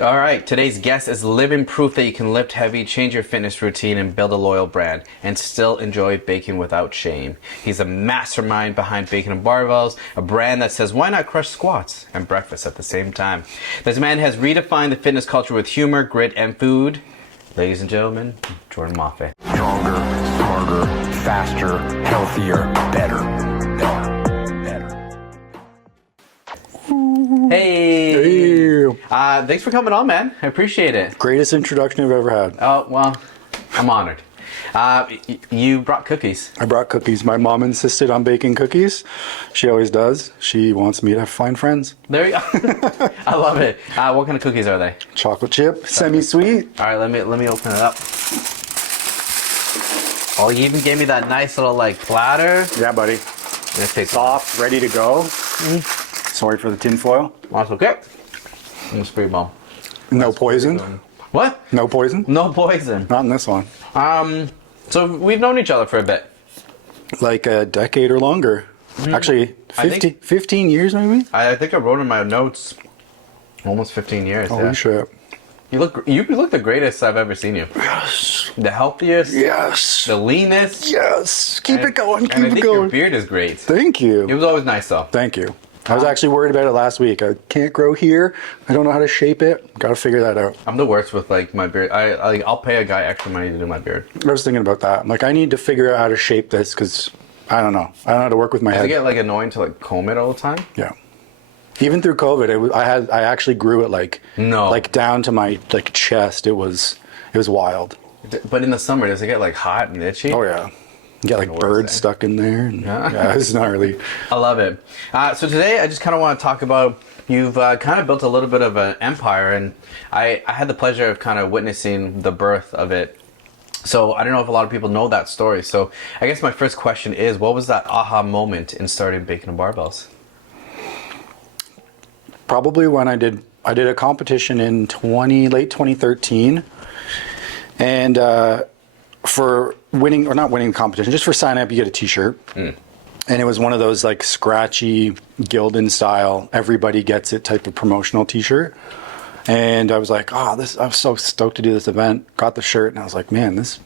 All right, today's guest is living proof that you can lift heavy, change your fitness routine, and build a loyal brand, and still enjoy baking without shame. He's a mastermind behind Bacon and Barbells, a brand that says, why not crush squats and breakfast at the same time? This man has redefined the fitness culture with humor, grit, and food. Ladies and gentlemen, Jordan Moffat. Stronger, harder, faster, healthier, better. Hey! Thanks for coming on, man. I appreciate it. Greatest introduction I've ever had. Oh, well, I'm honored. You brought cookies. I brought cookies. My mom insisted on baking cookies. She always does. She wants me to find friends. There you go. I love it. What kind of cookies are they? Chocolate chip, semi-sweet. All right, let me open it up. Oh, you even gave me that nice little platter. Yeah, buddy. Let's take Soft, ready to go. Sorry for the tin foil. That's okay. It's pretty bomb. No poison. What? No poison? No poison. Not in this one. So we've known each other for a bit. Like a decade or longer. Actually, 15 years maybe? I think I wrote in my notes almost 15 years. Holy shit. You look the greatest I've ever seen you. Yes. The healthiest. Yes. The leanest. Yes. Keep it going. Keep and I it think going. Your beard is great. Thank you. It was always nice though. Thank you. I was actually worried about it last week. I can't grow here. I don't know how to shape it. Got to figure that out. I'm the worst with my beard. I'll pay a guy extra money to do my beard. I was thinking about that. I'm like, I need to figure out how to shape this because I don't know. I don't know how to work with my head. Does it get annoying to comb it all the time? Yeah. Even through COVID, I actually grew it down to my chest. It was wild. But in the summer, does it get hot and itchy? Oh yeah. You get birds stuck in there. And, yeah, it's gnarly. I love it. So today, I just kind of want to talk about, you've kind of built a little bit of an empire, and I had the pleasure of kind of witnessing the birth of it. So I don't know if a lot of people know that story. So I guess my first question is, what was that aha moment in starting Bacon and Barbells? Probably when I did a competition in late 2013, and for winning, or not winning the competition, just for sign up, you get a t-shirt. And it was one of those scratchy Gildan style, everybody gets it type of promotional t-shirt. And I was like, I was so stoked to do this event. Got the shirt and I was like, man, this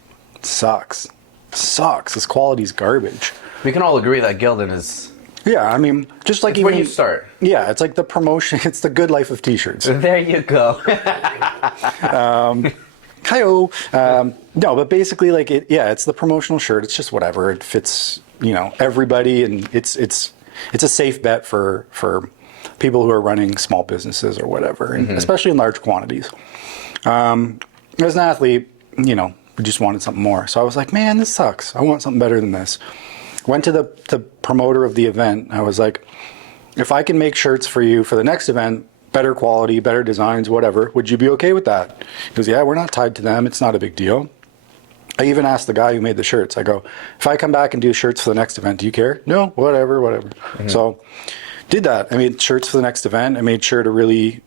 sucks. This quality's garbage. We can all agree that Gildan is... Yeah, I mean, just like when you start. Yeah, it's like the promotion, it's the good life of t-shirts. There you go. Hi-oh. No, but basically it's the promotional shirt. It's just whatever. It fits, everybody, and it's a safe bet for people who are running small businesses or whatever, and especially in large quantities. As an athlete, we just wanted something more. So I was like, man, this sucks. I want something better than this. Went to the promoter of the event. I was like, if I can make shirts for you for the next event, better quality, better designs, whatever, would you be okay with that? He goes, yeah, we're not tied to them. It's not a big deal. I even asked the guy who made the shirts. I go, if I come back and do shirts for the next event, do you care? No, whatever. So did that. I made shirts for the next event. I made sure to really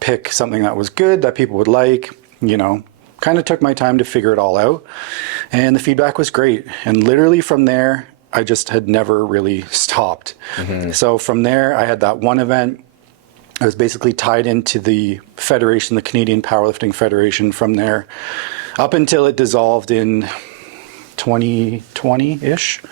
pick something that was good, that people would like, kind of took my time to figure it all out. And the feedback was great. And literally from there, I just had never really stopped. So from there, I had that one event. I was basically tied into the federation, the Canadian Powerlifting Federation from there, up until it dissolved in 2020-ish.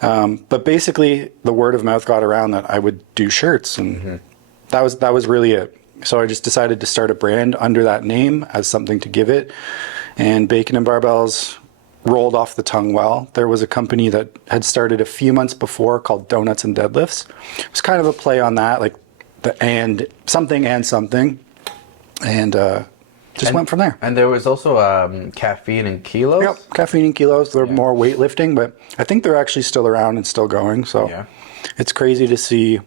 But basically, the word of mouth got around that I would do shirts, and that was really it. So I just decided to start a brand under that name as something to give it, and Bacon and Barbells rolled off the tongue well. There was a company that had started a few months before called Donuts and Deadlifts. It was kind of a play on that, and something, and just went from there. And there was also caffeine and kilos? Yep, caffeine and kilos. They're more weightlifting, but I think they're actually still around and still going. So it's crazy to see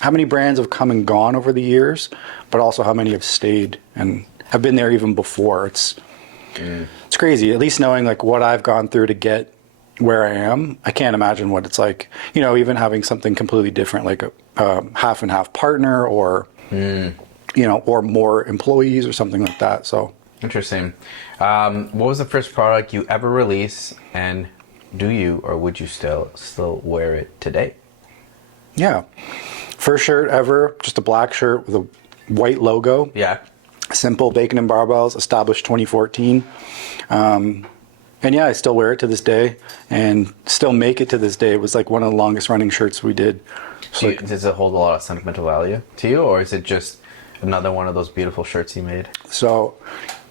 how many brands have come and gone over the years, but also how many have stayed and have been there even before. It's crazy, at least knowing what I've gone through to get where I am. I can't imagine what it's like, even having something completely different, like a half and half partner, or or more employees or something like that. So interesting. What was the first product you ever released, and do you or would you still wear it today? Yeah, first shirt ever, just a black shirt with a white logo. Yeah. simple Bacon and Barbells, established 2014. And yeah, I still wear it to this day and still make it to this day. It was like one of the longest running shirts we did. So Does it hold a lot of sentimental value to you, or is it just another one of those beautiful shirts you made? So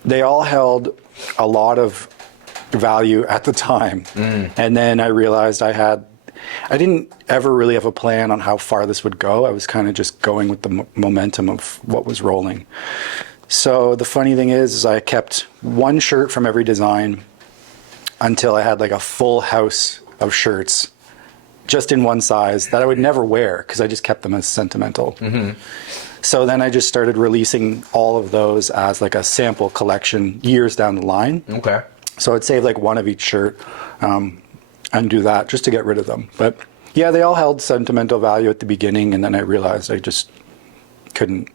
they all held a lot of value at the time. And then I realized I didn't ever really have a plan on how far this would go. I was kind of just going with the momentum of what was rolling. So the funny thing is I kept one shirt from every design until I had like a full house of shirts just in one size that I would never wear because I just kept them as sentimental. So then I just started releasing all of those as like a sample collection years down the line. Okay. So I'd save like one of each shirt and do that just to get rid of them. But yeah, they all held sentimental value at the beginning, and then I realized I just couldn't.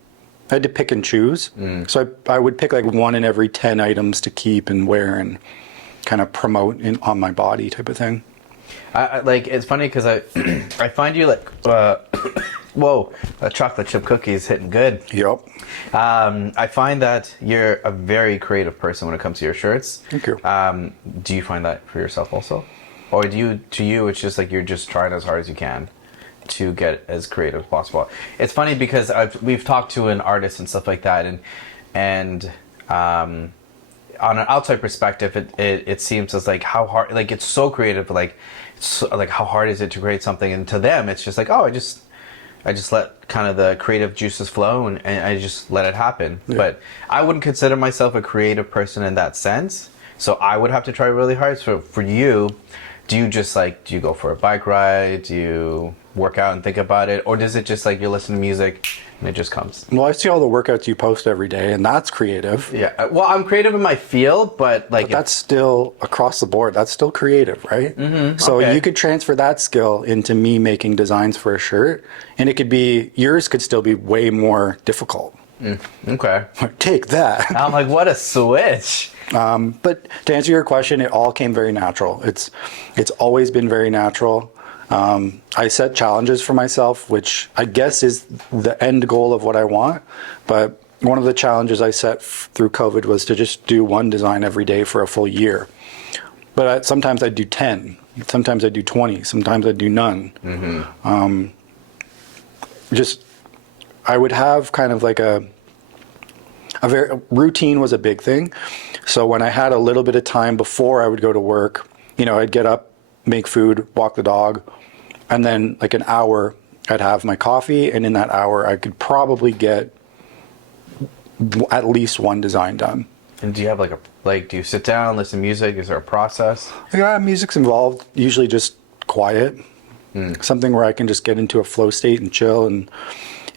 I had to pick and choose. So I would pick like one in every 10 items to keep and wear and kind of promote on my body type of thing. I like, it's funny because I I find you like whoa, a chocolate chip cookie is hitting good. Yep. I find that you're a very creative person when it comes to your shirts. Thank you. Do you find that for yourself also, or to you it's just like you're just trying as hard as you can to get as creative as possible? It's funny because we've talked to an artist and stuff like that, and on an outside perspective, it seems as like how hard, like it's so creative, like like how hard is it to create something, and to them it's just like, oh, I just let kind of the creative juices flow and I just let it happen. Yeah. But I wouldn't consider myself a creative person in that sense, so I would have to try really hard. So for you, do you go for a bike ride? Do you work out and think about it? Or does it just like you listen to music and it just comes? Well, I see all the workouts you post every day, and that's creative. Yeah. Well, I'm creative in my field, but like... But that's still, across the board, that's still creative, right? So okay. You could transfer that skill into me making designs for a shirt, and yours could still be way more difficult. Okay. Take that. I'm like, what a switch. But to answer your question, it all came very natural. It's always been very natural. I set challenges for myself, which I guess is the end goal of what I want. But one of the challenges I set through COVID was to just do one design every day for a full year. But sometimes I'd do 10, sometimes I'd do 20, sometimes I'd do none. I would have kind of like a routine was a big thing. So when I had a little bit of time before I would go to work, I'd get up, make food, walk the dog, and then like an hour I'd have my coffee, and in that hour I could probably get at least one design done. And do you have do you sit down, listen to music? Is there a process? Yeah, music's involved, usually just quiet. Something where I can just get into a flow state and chill, and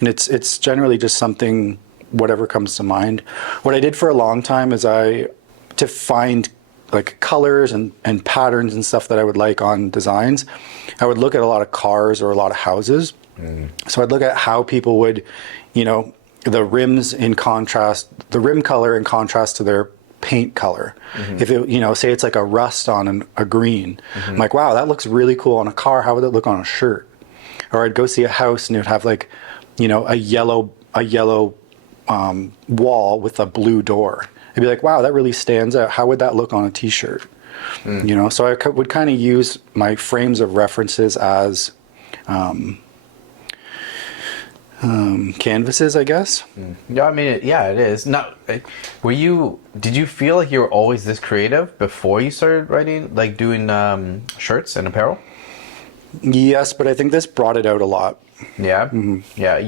it's generally just something, whatever comes to mind. What I did for a long time is to find like colors and patterns and stuff that I would like on designs, I would look at a lot of cars or a lot of houses. So I'd look at how people would, the rims in contrast, the rim color in contrast to their paint color. If it, say it's like a rust on a green, I'm like, wow, that looks really cool on a car. How would it look on a shirt? Or I'd go see a house and it would have like, a yellow wall with a blue door. I'd be like, wow, that really stands out. How would that look on a t-shirt? So I would kind of use my frames of references as canvases, I guess. Yeah, I mean, it is. Now, did you feel like you were always this creative before you started writing, like doing shirts and apparel? Yes, but I think this brought it out a lot. Yeah? Yeah,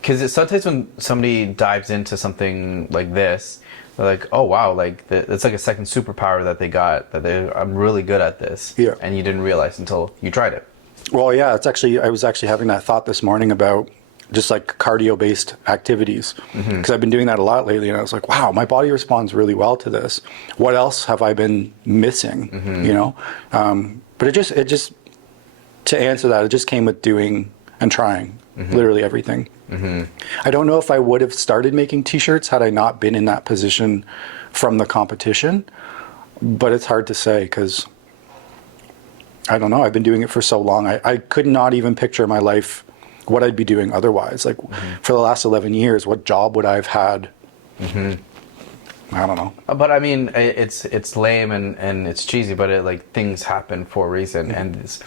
because sometimes when somebody dives into something like this, they're like, oh wow, like it's like a second superpower that they got, I'm really good at this. Yeah. And you didn't realize until you tried it. Well, yeah, I was actually having that thought this morning about just like cardio-based activities, because I've been doing that a lot lately, and I was like, wow, my body responds really well to this. What else have I been missing? But it just to answer that, it just came with doing and trying literally everything. I don't know if I would have started making t-shirts had I not been in that position from the competition, but it's hard to say because I don't know. I've been doing it for so long. I could not even picture my life, what I'd be doing otherwise. Like for the last 11 years, what job would I have had I don't know. But I mean, it's lame and it's cheesy, but it like things happen for a reason. And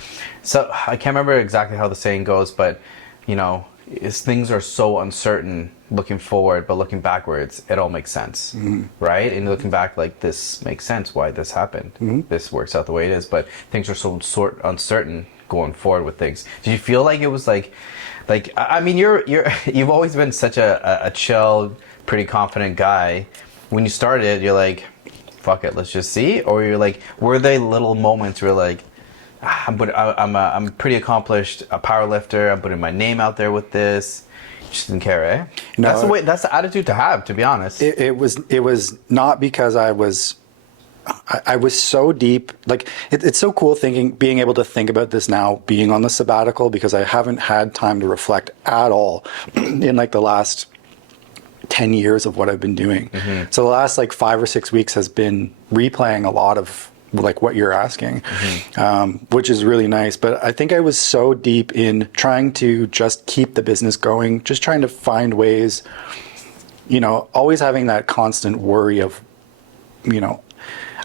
so I can't remember exactly how the saying goes, but you know, things are so uncertain looking forward, but looking backwards, it all makes sense, right? And looking back, like this makes sense why this happened. This works out the way it is, but things are so uncertain going forward with things. Do you feel like it was like I mean, you've always been such a chill, pretty confident guy. When you started, you're like, fuck it, let's just see? Or you're like, were they little moments where like, I'm pretty accomplished, a power lifter, I'm putting my name out there with this. Just didn't care, eh? No, that's the attitude to have, to be honest. It was not because I was so deep. Like it's so cool being able to think about this now, being on the sabbatical, because I haven't had time to reflect at all in like the last 10 years of what I've been doing. So the last like 5 or 6 weeks has been replaying a lot of like what you're asking, which is really nice. But I think I was so deep in trying to just keep the business going, just trying to find ways, you know, always having that constant worry of, you know,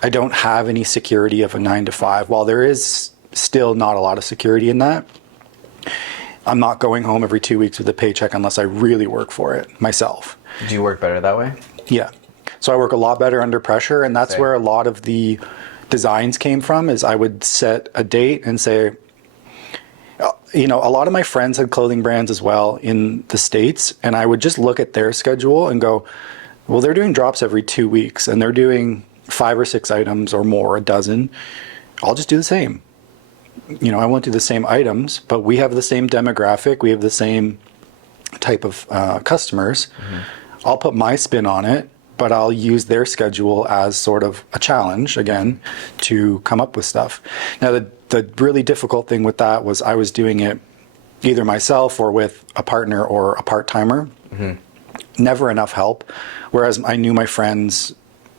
I don't have any security of a 9 to 5. While there is still not a lot of security in that, I'm not going home every 2 weeks with a paycheck unless I really work for it myself. Do you work better that way? Yeah. So I work a lot better under pressure, and that's where a lot of the designs came from. Is I would set a date and say, you know, a lot of my friends had clothing brands as well in the States, and I would just look at their schedule and go, well, they're doing drops every 2 weeks, and they're doing 5 or 6 items or more, a dozen. I'll just do the same. You know, I won't do the same items, but we have the same demographic. We have the same type of customers. I'll put my spin on it, but I'll use their schedule as sort of a challenge, again, to come up with stuff. Now, the really difficult thing with that was I was doing it either myself or with a partner or a part-timer. Never enough help. Whereas I knew my friends,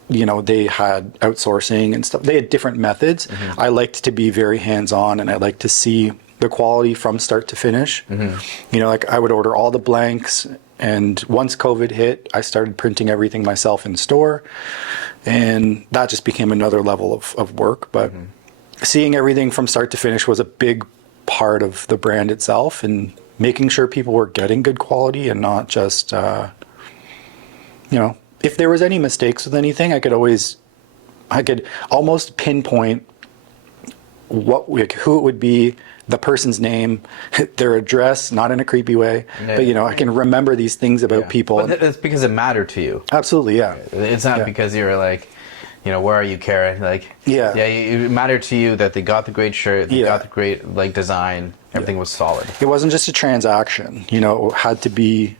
you know, they had outsourcing and stuff. They had different methods. I liked to be very hands-on, and I liked to see the quality from start to finish. You know, like I would order all the blanks, and once COVID hit, I started printing everything myself in store, and that just became another level of work. But seeing everything from start to finish was a big part of the brand itself, and making sure people were getting good quality and not just, you know, if there was any mistakes with anything, I could almost pinpoint who it would be, the person's name, their address, not in a creepy way, but you know, I can remember these things about people. But it's because it mattered to you. Absolutely, yeah. It's not because you were like, you know, where are you, Kara? Like, it mattered to you that they got the great shirt, they got the great like design, everything was solid. It wasn't just a transaction, you know, it had to be.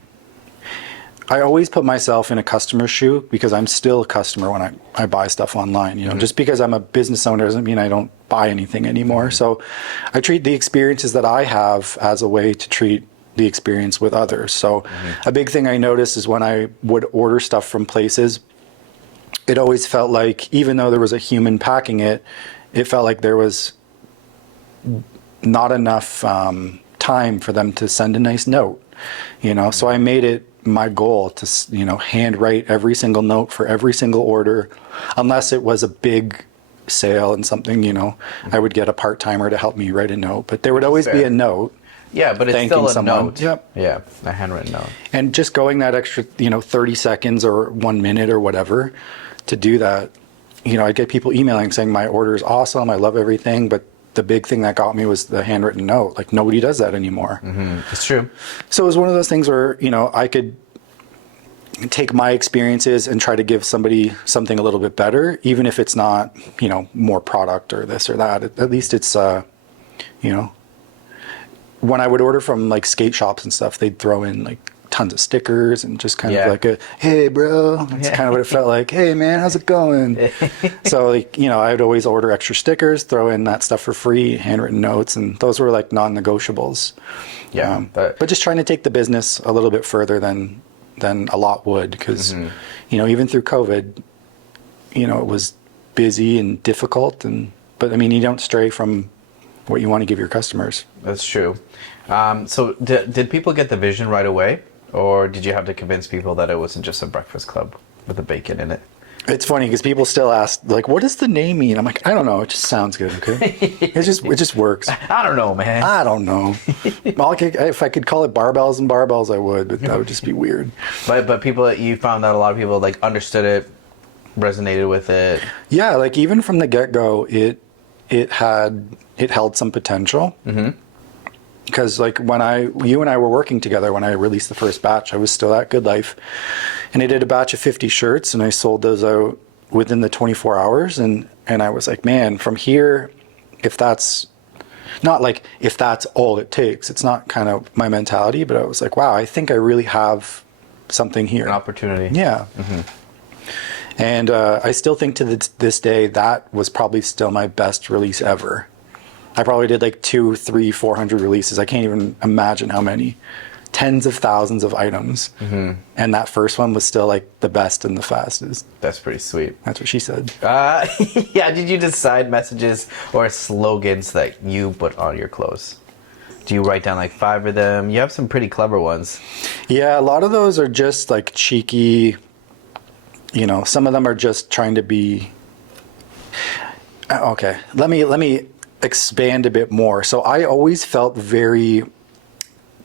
I always put myself in a customer's shoe, because I'm still a customer when I buy stuff online. You know, just because I'm a business owner doesn't mean I don't buy anything anymore. So I treat the experiences that I have as a way to treat the experience with others. So a big thing I noticed is when I would order stuff from places, it always felt like, even though there was a human packing it, it felt like there was not enough time for them to send a nice note. You know, so I made it my goal to, you know, handwrite every single note for every single order, unless it was a big sale and something, you know, I would get a part-timer to help me write a note, but there would always be a note. Yeah, but it's still a note. Yep. Yeah, a handwritten note. And just going that extra, you know, 30 seconds or 1 minute or whatever to do that, you know, I'd get people emailing saying my order is awesome, I love everything, but the big thing that got me was the handwritten note. Like, nobody does that anymore. It's true. So it was one of those things where, you know, I could take my experiences and try to give somebody something a little bit better, even if it's not, you know, more product or this or that. At least it's, you know, when I would order from like skate shops and stuff, they'd throw in like tons of stickers and just kind of like a, hey bro, that's kind of what it felt like. Hey man, how's it going? So like, you know, I would always order extra stickers, throw in that stuff for free, handwritten notes, and those were like non-negotiables. But just trying to take the business a little bit further than a lot would, because you know, even through COVID, you know, it was busy and difficult, but I mean, you don't stray from what you want to give your customers. That's true. So did people get the vision right away, Or did you have to convince people that it wasn't just a breakfast club with the bacon in it? It's funny because people still ask, like, what does the name mean? I'm like, I don't know. It just sounds good, okay? It just works. I don't know, man. I don't know. If I could call it barbells and barbells, I would, but that would just be weird. But people, you found that a lot of people like understood it, resonated with it. Yeah, like even from the get-go, it held some potential. Mm-hmm. Because like when you and I were working together when I released the first batch, I was still at Good Life, and I did a batch of 50 shirts, and I sold those out within the 24 hours, and I was like, man, from here, if that's all it takes, it's not kind of my mentality, but I was like, wow, I think I really have something here, an opportunity. Yeah. Mm-hmm. And I still think to this day that was probably still my best release ever. I probably did like 200, 300, 400 releases. I can't even imagine how many. Tens of thousands of items. Mm-hmm. And that first one was still like the best and the fastest. That's pretty sweet. That's what she said. Yeah, did you decide messages or slogans that you put on your clothes? Do you write down like 5 of them? You have some pretty clever ones. Yeah, a lot of those are just like cheeky. Some of them are just trying to be... Okay, let me expand a bit more. So I always felt very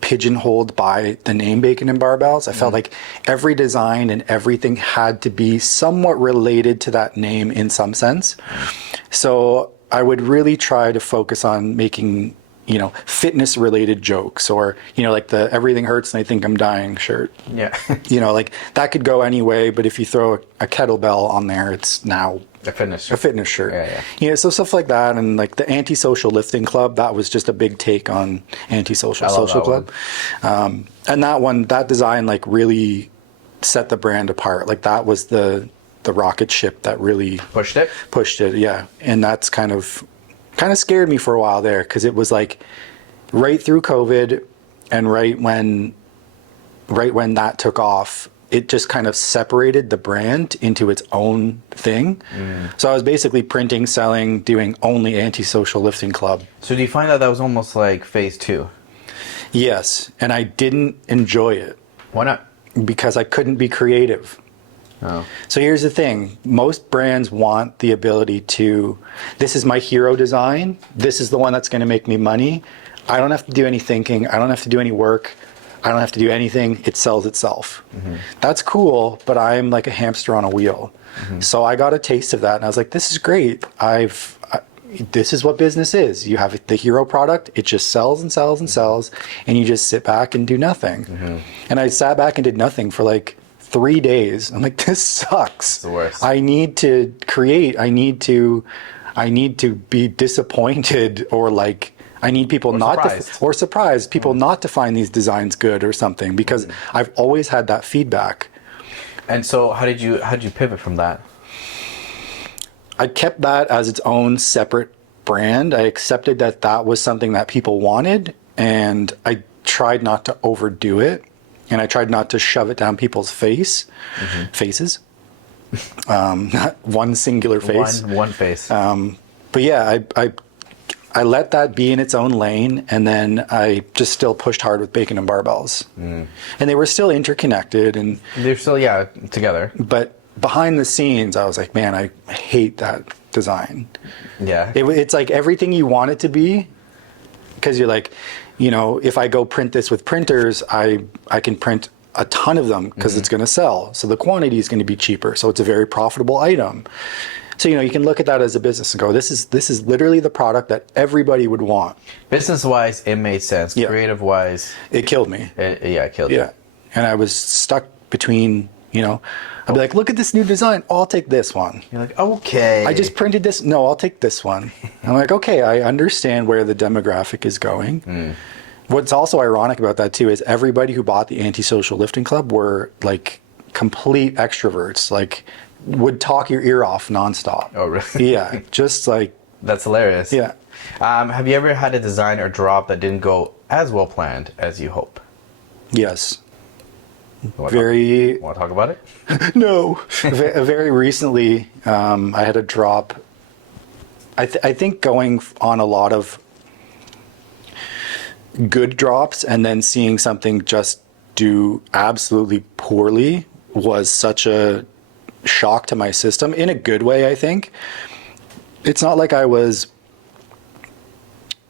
pigeonholed by the name Bacon and Barbells. I felt like every design and everything had to be somewhat related to that name in some sense. So I would really try to focus on making, fitness related jokes, or, like the everything hurts and I think I'm dying shirt. Yeah. Like that could go any way, but if you throw a kettlebell on there, it's now a fitness shirt. Yeah. So stuff like that. And like the antisocial lifting club, that was just a big take on antisocial social club. And that design like really set the brand apart. Like that was the rocket ship that really pushed it. Yeah. And that's kind of scared me for a while there, because it was like right through COVID and right when that took off, it just kind of separated the brand into its own thing. So I was basically printing, selling, doing only antisocial lifting club. So do you find that was almost like phase 2? Yes, and I didn't enjoy it. Why not? Because I couldn't be creative. Oh. So here's the thing. Most brands want the ability to, this is my hero design. This is the one that's going to make me money. I don't have to do any thinking. I don't have to do any work. I don't have to do anything. It sells itself. Mm-hmm. That's cool, but I'm like a hamster on a wheel. Mm-hmm. So I got a taste of that, and I was like, this is great. This is what business is. You have the hero product. It just sells and sells and sells, and you just sit back and do nothing. Mm-hmm. And I sat back and did nothing for like 3 days. I'm like, this sucks. It's the worst. I need to create. I need to be disappointed, or like, I need people surprised people not to find these designs good or something, because I've always had that feedback. And so how did you pivot from that? I kept that as its own separate brand. I accepted that was something that people wanted, and I tried not to overdo it, and I tried not to shove it down people's faces. Not one singular face. One face. But yeah, I let that be in its own lane, and then I just still pushed hard with Bacon and Barbells. And they were still interconnected, and they're still together. But behind the scenes, I was like, man, I hate that design. Yeah. It's like everything you want it to be, because you're like, if I go print this with printers, I can print a ton of them because it's going to sell. So the quantity is going to be cheaper. So it's a very profitable item. So, you can look at that as a business and go, this is literally the product that everybody would want. Business-wise, it made sense. Yeah. Creative-wise, it killed me. It killed you. Yeah. And I was stuck between, I'd be like, look at this new design. Oh, I'll take this one. You're like, okay. I just printed this. No, I'll take this one. I'm like, okay, I understand where the demographic is going. What's also ironic about that, too, is everybody who bought the Antisocial Lifting Club were, like, complete extroverts. Like, would talk your ear off nonstop. Oh, really? Yeah, just like... That's hilarious. Yeah. Have you ever had a design or drop that didn't go as well planned as you hope? Yes. Want to talk about it? No. Very recently, I had a drop. I think going on a lot of good drops and then seeing something just do absolutely poorly was such a shock to my system in a good way, I think. It's not like I was,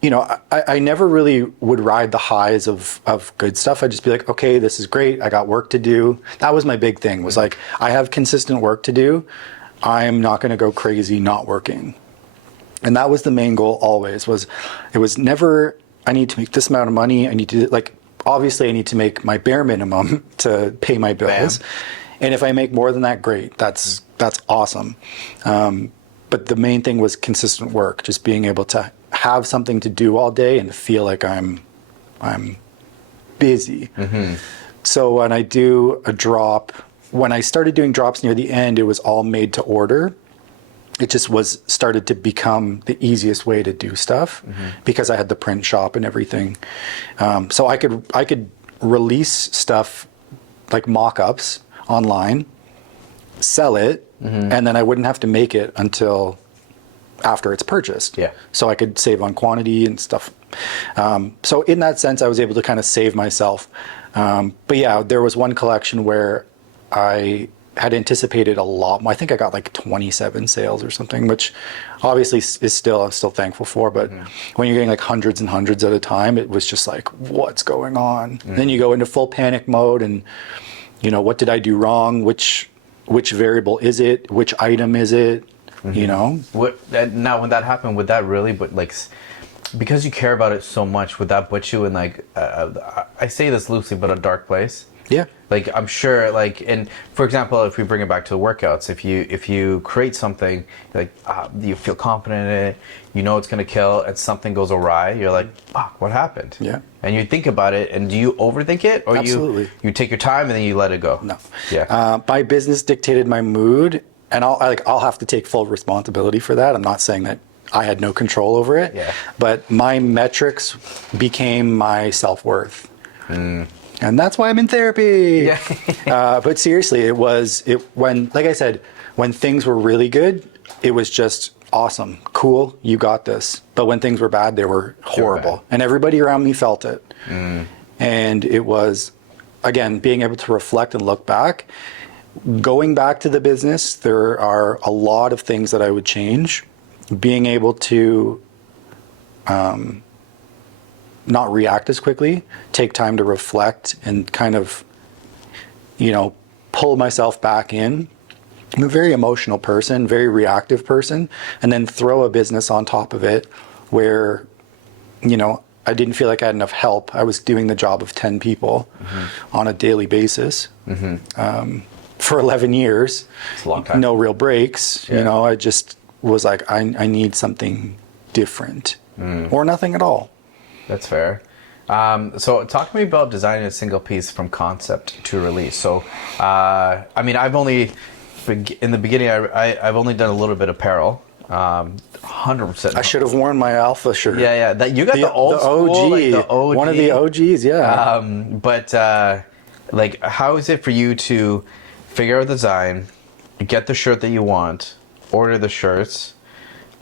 I never really would ride the highs of good stuff. I'd just be like, okay, this is great. I got work to do. That was my big thing, was like, I have consistent work to do. I'm not going to go crazy not working. And that was the main goal always, it was never, I need to make this amount of money. I need to, like, obviously I need to make my bare minimum to pay my bills. Bam. And if I make more than that, great. That's awesome. But the main thing was consistent work, just being able to have something to do all day and feel like I'm busy. Mm-hmm. So when I do a drop, when I started doing drops near the end, it was all made to order. It just started to become the easiest way to do stuff, mm-hmm. because I had the print shop and everything. So I could release stuff like mock-ups online, sell it, mm-hmm. and then I wouldn't have to make it until after it's purchased. Yeah. So I could save on quantity and stuff. So in that sense, I was able to kind of save myself. But yeah, there was one collection where I had anticipated a lot more. I think I got like 27 sales or something, which obviously I'm still thankful for. But mm-hmm. when you're getting like hundreds and hundreds at a time, it was just like, what's going on? Mm-hmm. Then you go into full panic mode and, what did I do wrong? Which variable is it? Which item is it? Mm-hmm. Now, when that happened, would that really, but like, because you care about it so much, would that put you in like, I say this loosely, but a dark place? Yeah. Like, I'm sure, like, and for example, if we bring it back to the workouts, if you create something, like, you feel confident in it, it's going to kill, and something goes awry, you're like, fuck, what happened? Yeah. And you think about it, and do you overthink it? Or Absolutely. you take your time and then you let it go? No. Yeah. My business dictated my mood, and I'll have to take full responsibility for that. I'm not saying that I had no control over it, yeah. But my metrics became my self-worth. Mm. And that's why I'm in therapy. Yeah. But seriously, when, like I said, when things were really good, it was just awesome, cool, you got this. But when things were bad, they were horrible. And everybody around me felt it. Mm. And it was, again, being able to reflect and look back. Going back to the business, there are a lot of things that I would change. Being able to not react as quickly, take time to reflect and kind of, pull myself back in. I'm a very emotional person, very reactive person, and then throw a business on top of it where, I didn't feel like I had enough help. I was doing the job of 10 people mm-hmm. on a daily basis for 11 years. It's a long time. No real breaks. Yeah. I just was like, I need something different or nothing at all. That's fair. So talk to me about designing a single piece from concept to release. So, I've only, in the beginning, I've only done a little bit of apparel. 100%. I should have worn my Alpha shirt. Yeah. That you got the old school, OG, like the OG. One of the OGs, yeah. But how is it for you to figure out the design, get the shirt that you want, order the shirts,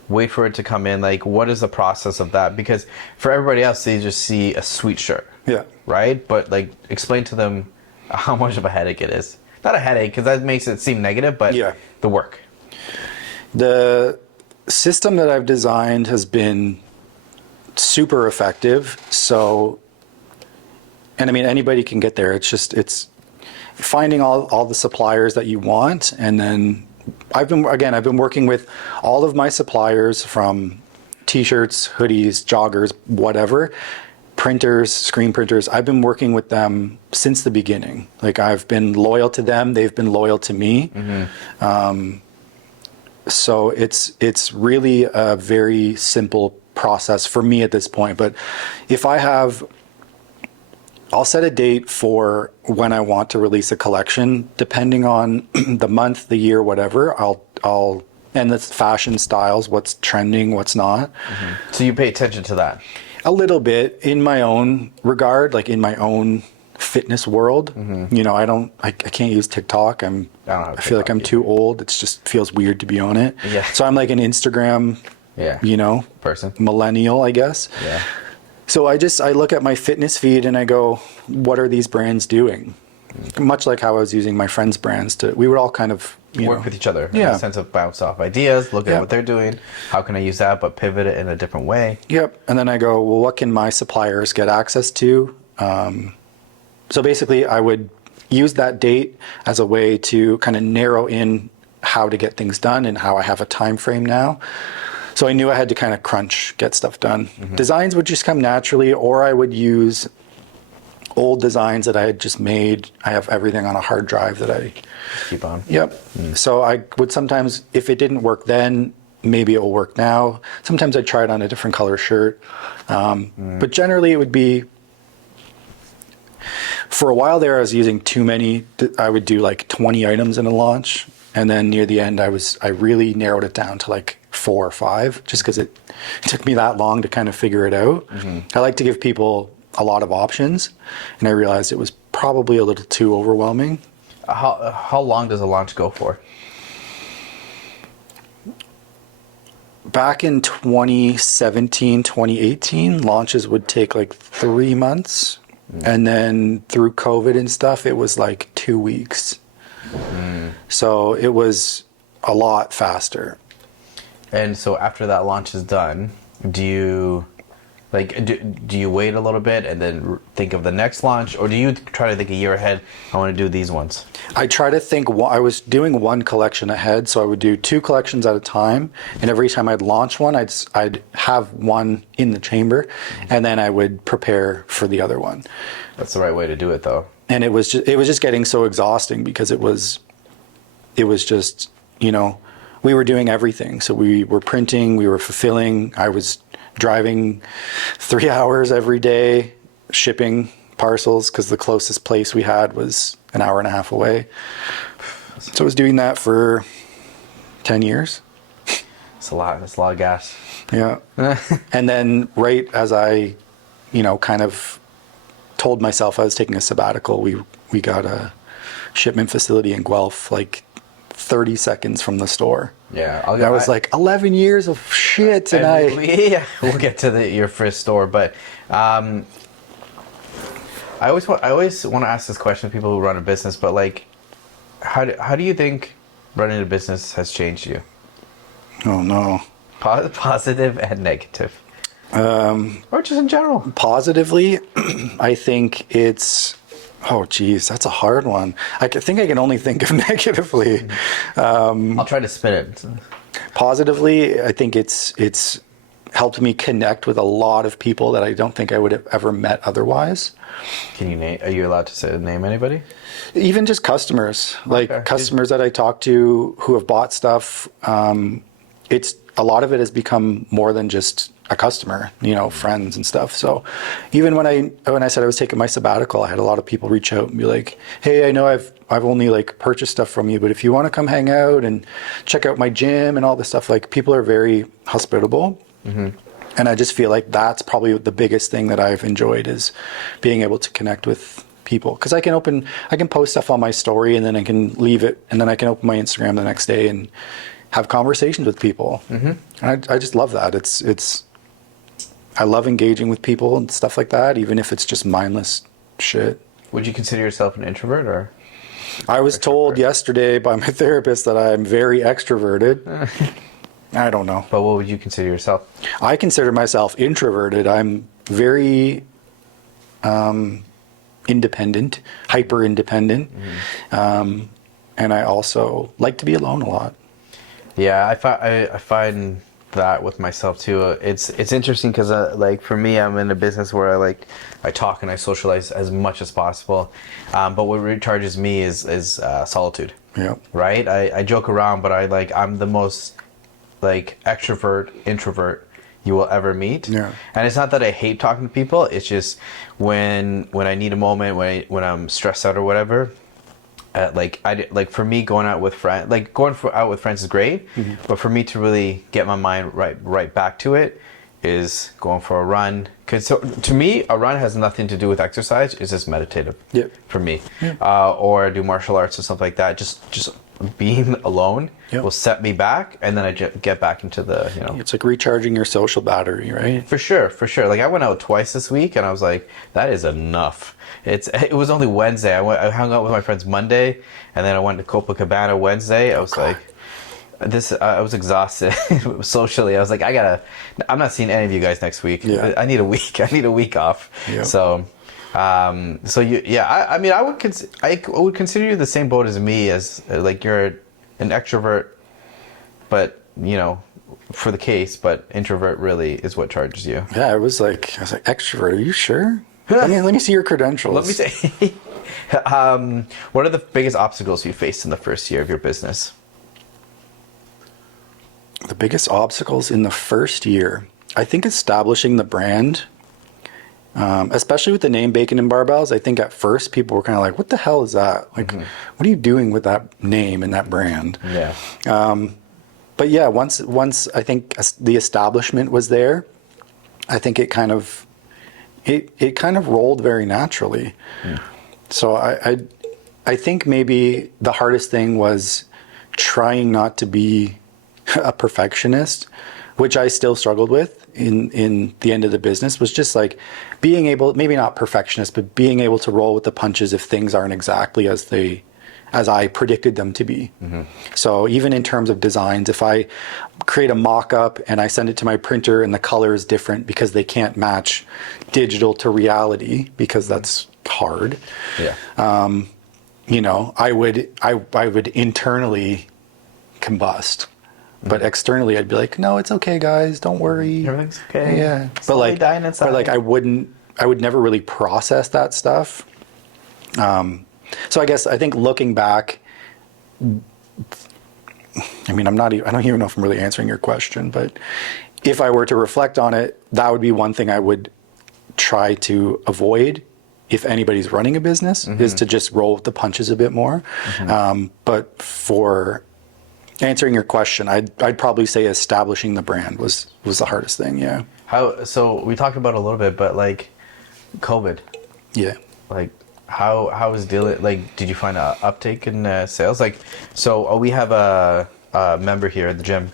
wait for it to come in? Like, what is the process of that? Because for everybody else, they just see a sweet shirt. Yeah. Right? But like, explain to them how much of a headache it is. Not a headache, because that makes it seem negative, but the work. The system that I've designed has been super effective. So, and anybody can get there. It's finding all the suppliers that you want, and then I've been working with all of my suppliers, from t-shirts, hoodies, joggers, whatever, printers, screen printers. I've been working with them since the beginning. Like, I've been loyal to them. They've been loyal to me. Mm-hmm. So it's really a very simple process for me at this point. But if I'll set a date for when I want to release a collection, depending on the month, the year, whatever. And the fashion styles, what's trending, what's not. Mm-hmm. So you pay attention to that? A little bit in my own regard, like in my own fitness world. Mm-hmm. I can't use TikTok. I feel like I'm too old. It just feels weird to be on it. Yeah. So I'm like an Instagram, person, millennial, I guess. Yeah. So I look at my fitness feed and I go, what are these brands doing? Much like how I was using my friends' brands we would all kind of Work with each other in Yeah. a sense of bounce off ideas, look at Yeah. what they're doing. How can I use that, but pivot it in a different way? Yep. And then I go, well, what can my suppliers get access to? So basically, I would use that date as a way to kind of narrow in how to get things done and how I have a time frame now. So I knew I had to kind of crunch, get stuff done. Designs would just come naturally, or I would use old designs that I had just made. I have everything on a hard drive that I Keep on. Yep. So I would sometimes, if it didn't work then, maybe it will work now. Sometimes I'd try it on a different color shirt. But generally it would be, for a while there I was using too many. I would do like 20 items in a launch. And then near the end I really narrowed it down to like 4 or 5, just because it took me that long to kind of figure it out. I like to give people a lot of options, and I realized it was probably a little too overwhelming. How long does a launch go for? Back in 2017, 2018, launches would take like 3 months. And then through COVID and stuff, it was like 2 weeks. So it was a lot faster. And so after that launch is done, do you wait a little bit and then think of the next launch, or do you try to think a year ahead? I want to do these ones. I try to think. I was doing one collection ahead, so I would do 2 collections at a time. And every time I'd launch one, I'd have one in the chamber, and then I would prepare for the other one. That's the right way to do it, though. And it was just getting so exhausting because it was just, we were doing everything. So we were printing, we were fulfilling. I was driving 3 hours every day, shipping parcels because the closest place we had was an hour and a half away. So I was doing that for 10 years. It's a lot. It's a lot of gas. Yeah. And then right as I, kind of told myself I was taking a sabbatical, we got a shipment facility in Guelph, like 30 seconds from the store. Yeah, I was like 11 years of shit, and we'll get to your first store, but I always want to ask this question to people who run a business, but like, how do you think running a business has changed you? Oh no, positive and negative, or just in general. Positively, I think it's. Oh, geez, that's a hard one. I think I can only think of negatively. I'll try to spin it. Positively, I think it's helped me connect with a lot of people that I don't think I would have ever met otherwise. Can you name? Are you allowed to name anybody? Even just customers, like Okay. customers that I talk to who have bought stuff. It's a lot of it has become more than just a customer, friends and stuff. So even when I said I was taking my sabbatical, I had a lot of people reach out and be like, hey, I know I've only like purchased stuff from you, but if you want to come hang out and check out my gym and all this stuff, like people are very hospitable. And I just feel like that's probably the biggest thing that I've enjoyed is being able to connect with people. Because I can post stuff on my story and then I can leave it, and then I can open my Instagram the next day and have conversations with people. And I just love that. I love engaging with people and stuff like that, even if it's just mindless shit. Would you consider yourself an introvert or? I was told yesterday by my therapist that I'm very extroverted. I don't know. But what would you consider yourself? I consider myself introverted. I'm very independent, hyper independent. And I also like to be alone a lot. Yeah, I find that with myself too. It's interesting because like for me, I'm in a business where I talk and I socialize as much as possible. But what recharges me is solitude. Yeah. Right. I joke around, but I'm the most extrovert introvert you will ever meet. Yeah. And it's not that I hate talking to people. It's just when I need a moment, when I'm stressed out or whatever. For me, going out with friends, out with friends is great, but for me to really get my mind right back to it, is going for a run. Cause so to me, a run has nothing to do with exercise. It's just meditative for me. Or do martial arts or something like that. Just being alone will set me back, and then I get back into the, you know. It's like recharging your social battery, right? For sure. Like I went out twice this week, and I was like, that is enough. It was only Wednesday. I hung out with my friends Monday, and then I went to Copacabana Wednesday. I was like, I was exhausted socially. I was like, I'm not seeing any of you guys next week. I need a week. I need a week off. So I mean, I would consider you the same boat as me, as like you're an extrovert, but you know, for the case, but introvert really is what charges you. Yeah, I was like, extrovert. Are you sure? let me see your credentials. Let me say, what are the biggest obstacles you faced in the first year of your business? The biggest obstacles in the first year, I think establishing the brand, especially with the name Bacon and Barbells. I think at first people were kind of like, what the hell is that? Like, what are you doing with that name and that brand? But yeah, once I think the establishment was there, I think it kind of rolled very naturally. So I think maybe the hardest thing was trying not to be a perfectionist, which I still struggled with in the end of the business, was just like being able, maybe not perfectionist, but being able to roll with the punches if things aren't exactly as I predicted them to be. So even in terms of designs, if I create a mock-up and I send it to my printer and the color is different because they can't match digital to reality, because that's hard. You know, I would internally combust. But externally, I'd be like, "No, it's okay, guys. Don't worry. Everything's okay." Yeah, Slowly dying inside. but like, I would never really process that stuff. So I think looking back, I mean, I don't even know if I'm really answering your question, but if I were to reflect on it, that would be one thing I would try to avoid if anybody's running a business, is to just roll with the punches a bit more. But for answering your question, I'd probably say establishing the brand was the hardest thing. Yeah. So we talked about it a little bit, but like COVID. Yeah. Like how was dealing? Like, did you find an uptake in sales? Like, so we have a member here at the gym,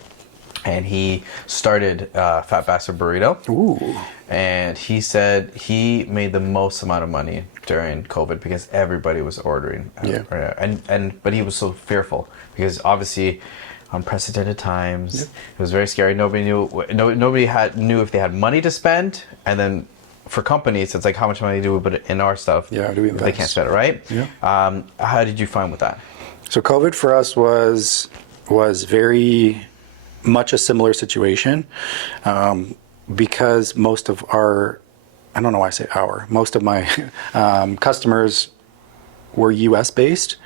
and he started Fat Bastard Burrito. Ooh. And he said he made the most amount of money during COVID because everybody was ordering. But he was so fearful because obviously unprecedented times. It was very scary. Nobody knew. Nobody knew if they had money to spend. And then for companies, it's like, how much money do we put in our stuff? Yeah, do we invest? They can't spend it, right? Yeah. How did you find with that? So COVID for us was very much a similar situation, because most of our, I don't know why I say our, most of my customers were US based.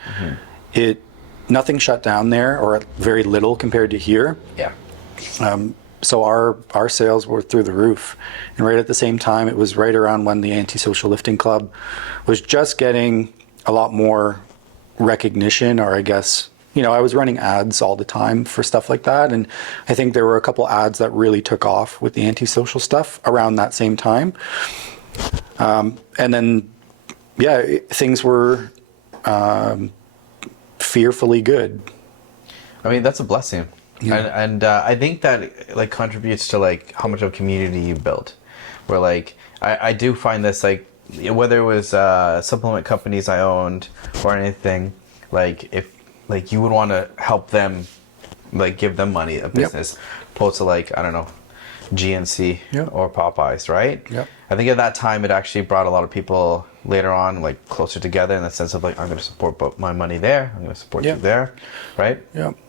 Nothing shut down there, or very little compared to here. Yeah. So our sales were through the roof. And right at the same time, it was right around when the Anti-Social Lifting Club was just getting a lot more recognition, or I guess, you know, I was running ads all the time for stuff like that. And I think there were a couple ads that really took off with the anti-social stuff around that same time. And then, things were fearfully good. I mean, that's a blessing. Yeah. And I think that like contributes to like how much of a community you built. Where like, I do find this, like, whether it was supplement companies I owned or anything, like if like you would want to help them, like give them money, a business, opposed to like, I don't know, GNC or Popeyes, right? I think at that time it actually brought a lot of people later on like closer together in the sense of like, I'm going to support my money there, I'm going to support you there, right?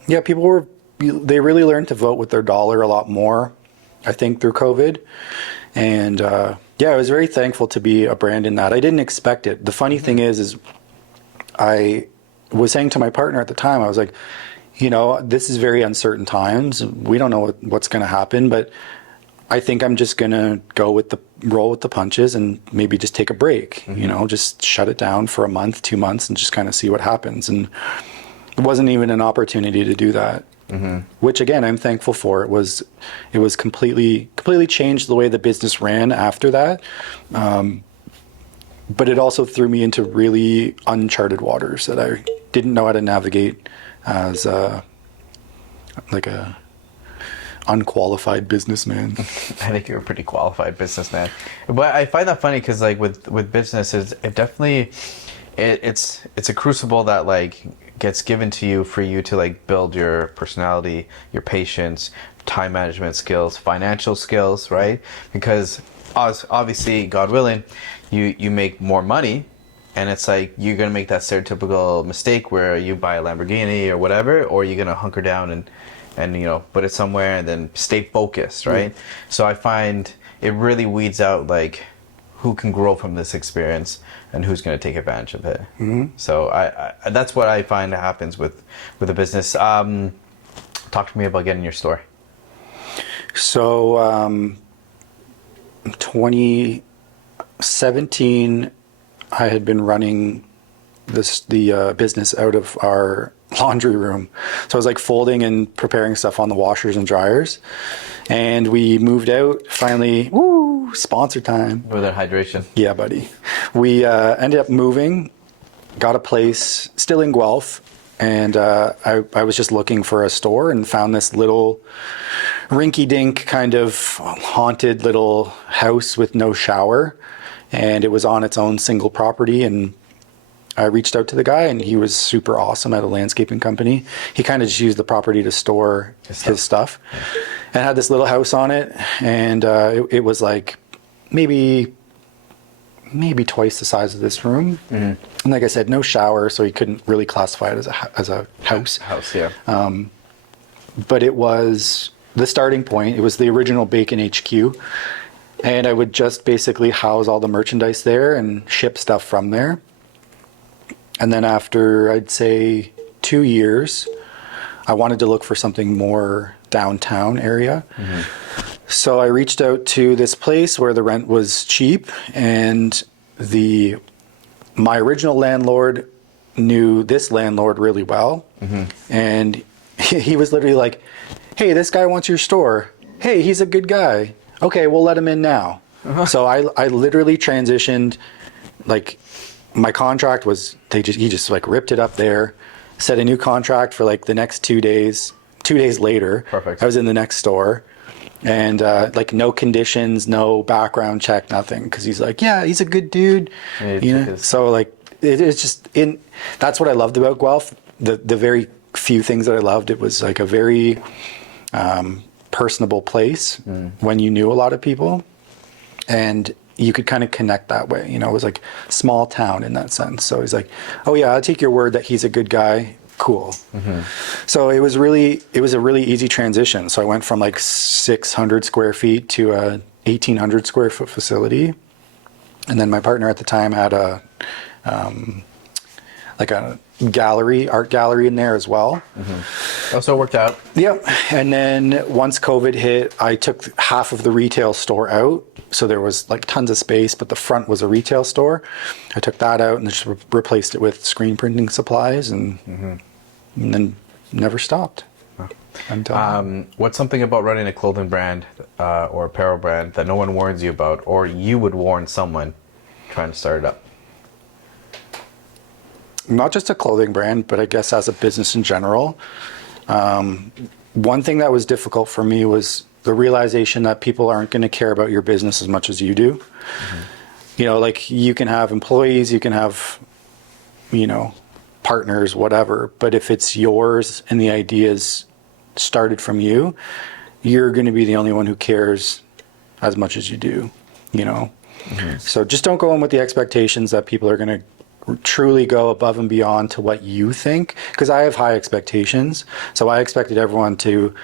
Yeah, people they really learned to vote with their dollar a lot more, I think, through COVID. And I was very thankful to be a brand in that. I didn't expect it. The funny thing is I was saying to my partner at the time, I was like, you know, this is very uncertain times. We don't know what's going to happen, but I think I'm just going to roll with the punches and maybe just take a break, you know, just shut it down for a month, 2 months, and just kind of see what happens. And it wasn't even an opportunity to do that. which again, I'm thankful for. It was completely changed the way the business ran after that. But it also threw me into really uncharted waters that I didn't know how to navigate as like a unqualified businessman. I think you're a pretty qualified businessman, but I find that funny because like with businesses, it definitely it's a crucible that like gets given to you for you to like build your personality, your patience, time management skills, financial skills, right? Because obviously, God willing, you make more money, and it's like you're gonna make that stereotypical mistake where you buy a Lamborghini or whatever, or you're gonna hunker down and you know, put it somewhere and then stay focused, right? So I find it really weeds out like who can grow from this experience and who's going to take advantage of it. So I that's what I find happens with a business. Talk to me about getting your store. So 2017, I had been running the business out of our laundry room. So I was like folding and preparing stuff on the washers and dryers. And we moved out finally. Woo! Sponsor time. With that hydration. Yeah, buddy. We ended up moving, got a place still in Guelph. And I was just looking for a store and found this little rinky-dink kind of haunted little house with no shower. And it was on its own single property. And I reached out to the guy, and he was super awesome at a landscaping company. He kind of just used the property to store his stuff. And had this little house on it. And it was like maybe twice the size of this room. And like I said, no shower, so he couldn't really classify it as a house. House, yeah. But it was the starting point. It was the original Bacon HQ. And I would just basically house all the merchandise there and ship stuff from there. And then after, I'd say 2 years, I wanted to look for something more downtown area. So I reached out to this place where the rent was cheap, and my original landlord knew this landlord really well. And he was literally like, hey, this guy wants your store. Hey, he's a good guy. Okay, we'll let him in now. So I literally transitioned, like, my contract was, he just like ripped it up there, set a new contract for like the next 2 days. 2 days later, Perfect. I was in the next store, and like no conditions, no background check, nothing. Cause he's like, yeah, he's a good dude. Yeah, you know? So like, it's just that's what I loved about Guelph. The very few things that I loved, it was like a very personable place when you knew a lot of people, and you could kind of connect that way. You know, it was like small town in that sense. So he's like, oh yeah, I'll take your word that he's a good guy. Cool. So it was a really easy transition. So I went from like 600 square feet to a 1,800 square foot facility. And then my partner at the time had a art gallery in there as well. Also worked out. Yep. And then once COVID hit, I took half of the retail store out. So there was like tons of space, but the front was a retail store. I took that out and just replaced it with screen printing supplies, and then never stopped. Until What's something about running a clothing brand or apparel brand that no one warns you about, or you would warn someone trying to start it up? Not just a clothing brand, but I guess as a business in general. One thing that was difficult for me was the realization that people aren't going to care about your business as much as you do. You know, like you can have employees, you can have, you know, partners, whatever, but if it's yours and the ideas started from you, you're going to be the only one who cares as much as you do, you know? So just don't go in with the expectations that people are going to truly go above and beyond to what you think, because I have high expectations. So I expected everyone to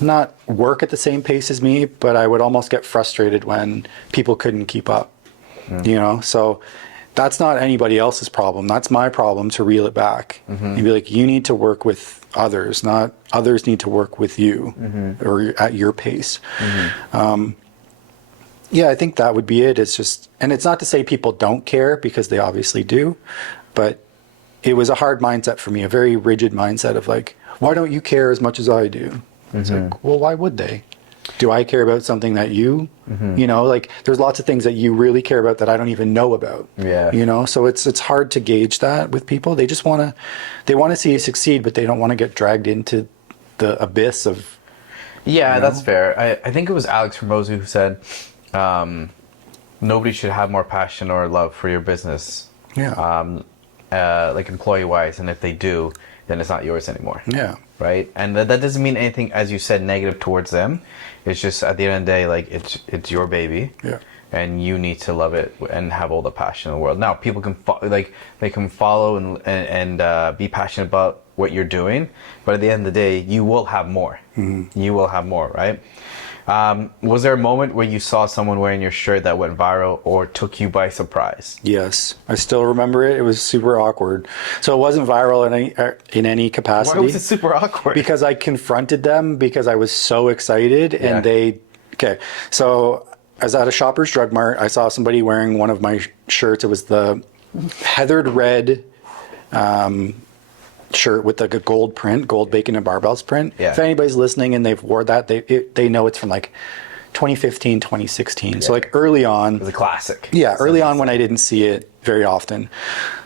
not work at the same pace as me, but I would almost get frustrated when people couldn't keep up, you know? So that's not anybody else's problem. That's my problem to reel it back and be like, you need to work with others, not others need to work with you or at your pace. Yeah, I think that would be it. It's just, and it's not to say people don't care, because they obviously do, but it was a hard mindset for me, a very rigid mindset of like, why don't you care as much as I do? It's like, well, why would they? Do I care about something that you, you know, like there's lots of things that you really care about that I don't even know about. Yeah. You know, so it's hard to gauge that with people. They just want to see you succeed, but they don't want to get dragged into the abyss of. Yeah, You know? that's fair. I think it was Alex Hormozy who said, nobody should have more passion or love for your business. Yeah. Like employee-wise, and if they do, then it's not yours anymore. Yeah. Right? And that doesn't mean anything, as you said, negative towards them. It's just at the end of the day, like it's your baby. Yeah. And you need to love it and have all the passion in the world. Now, people can they can follow and be passionate about what you're doing, but at the end of the day, you will have more. You will have more, right? Was there a moment where you saw someone wearing your shirt that went viral or took you by surprise? Yes, I still remember it. It was super awkward. So it wasn't viral in any capacity. Why was it super awkward? Because I confronted them because I was so excited, and So I was at a Shoppers Drug Mart. I saw somebody wearing one of my shirts. It was the heathered red shirt with like a gold print, gold Bacon and Barbells print. Yeah. If anybody's listening and they've wore that, they know it's from like 2015, 2016. Yeah. So like early on. It was a classic. Yeah, early on when I didn't see it very often.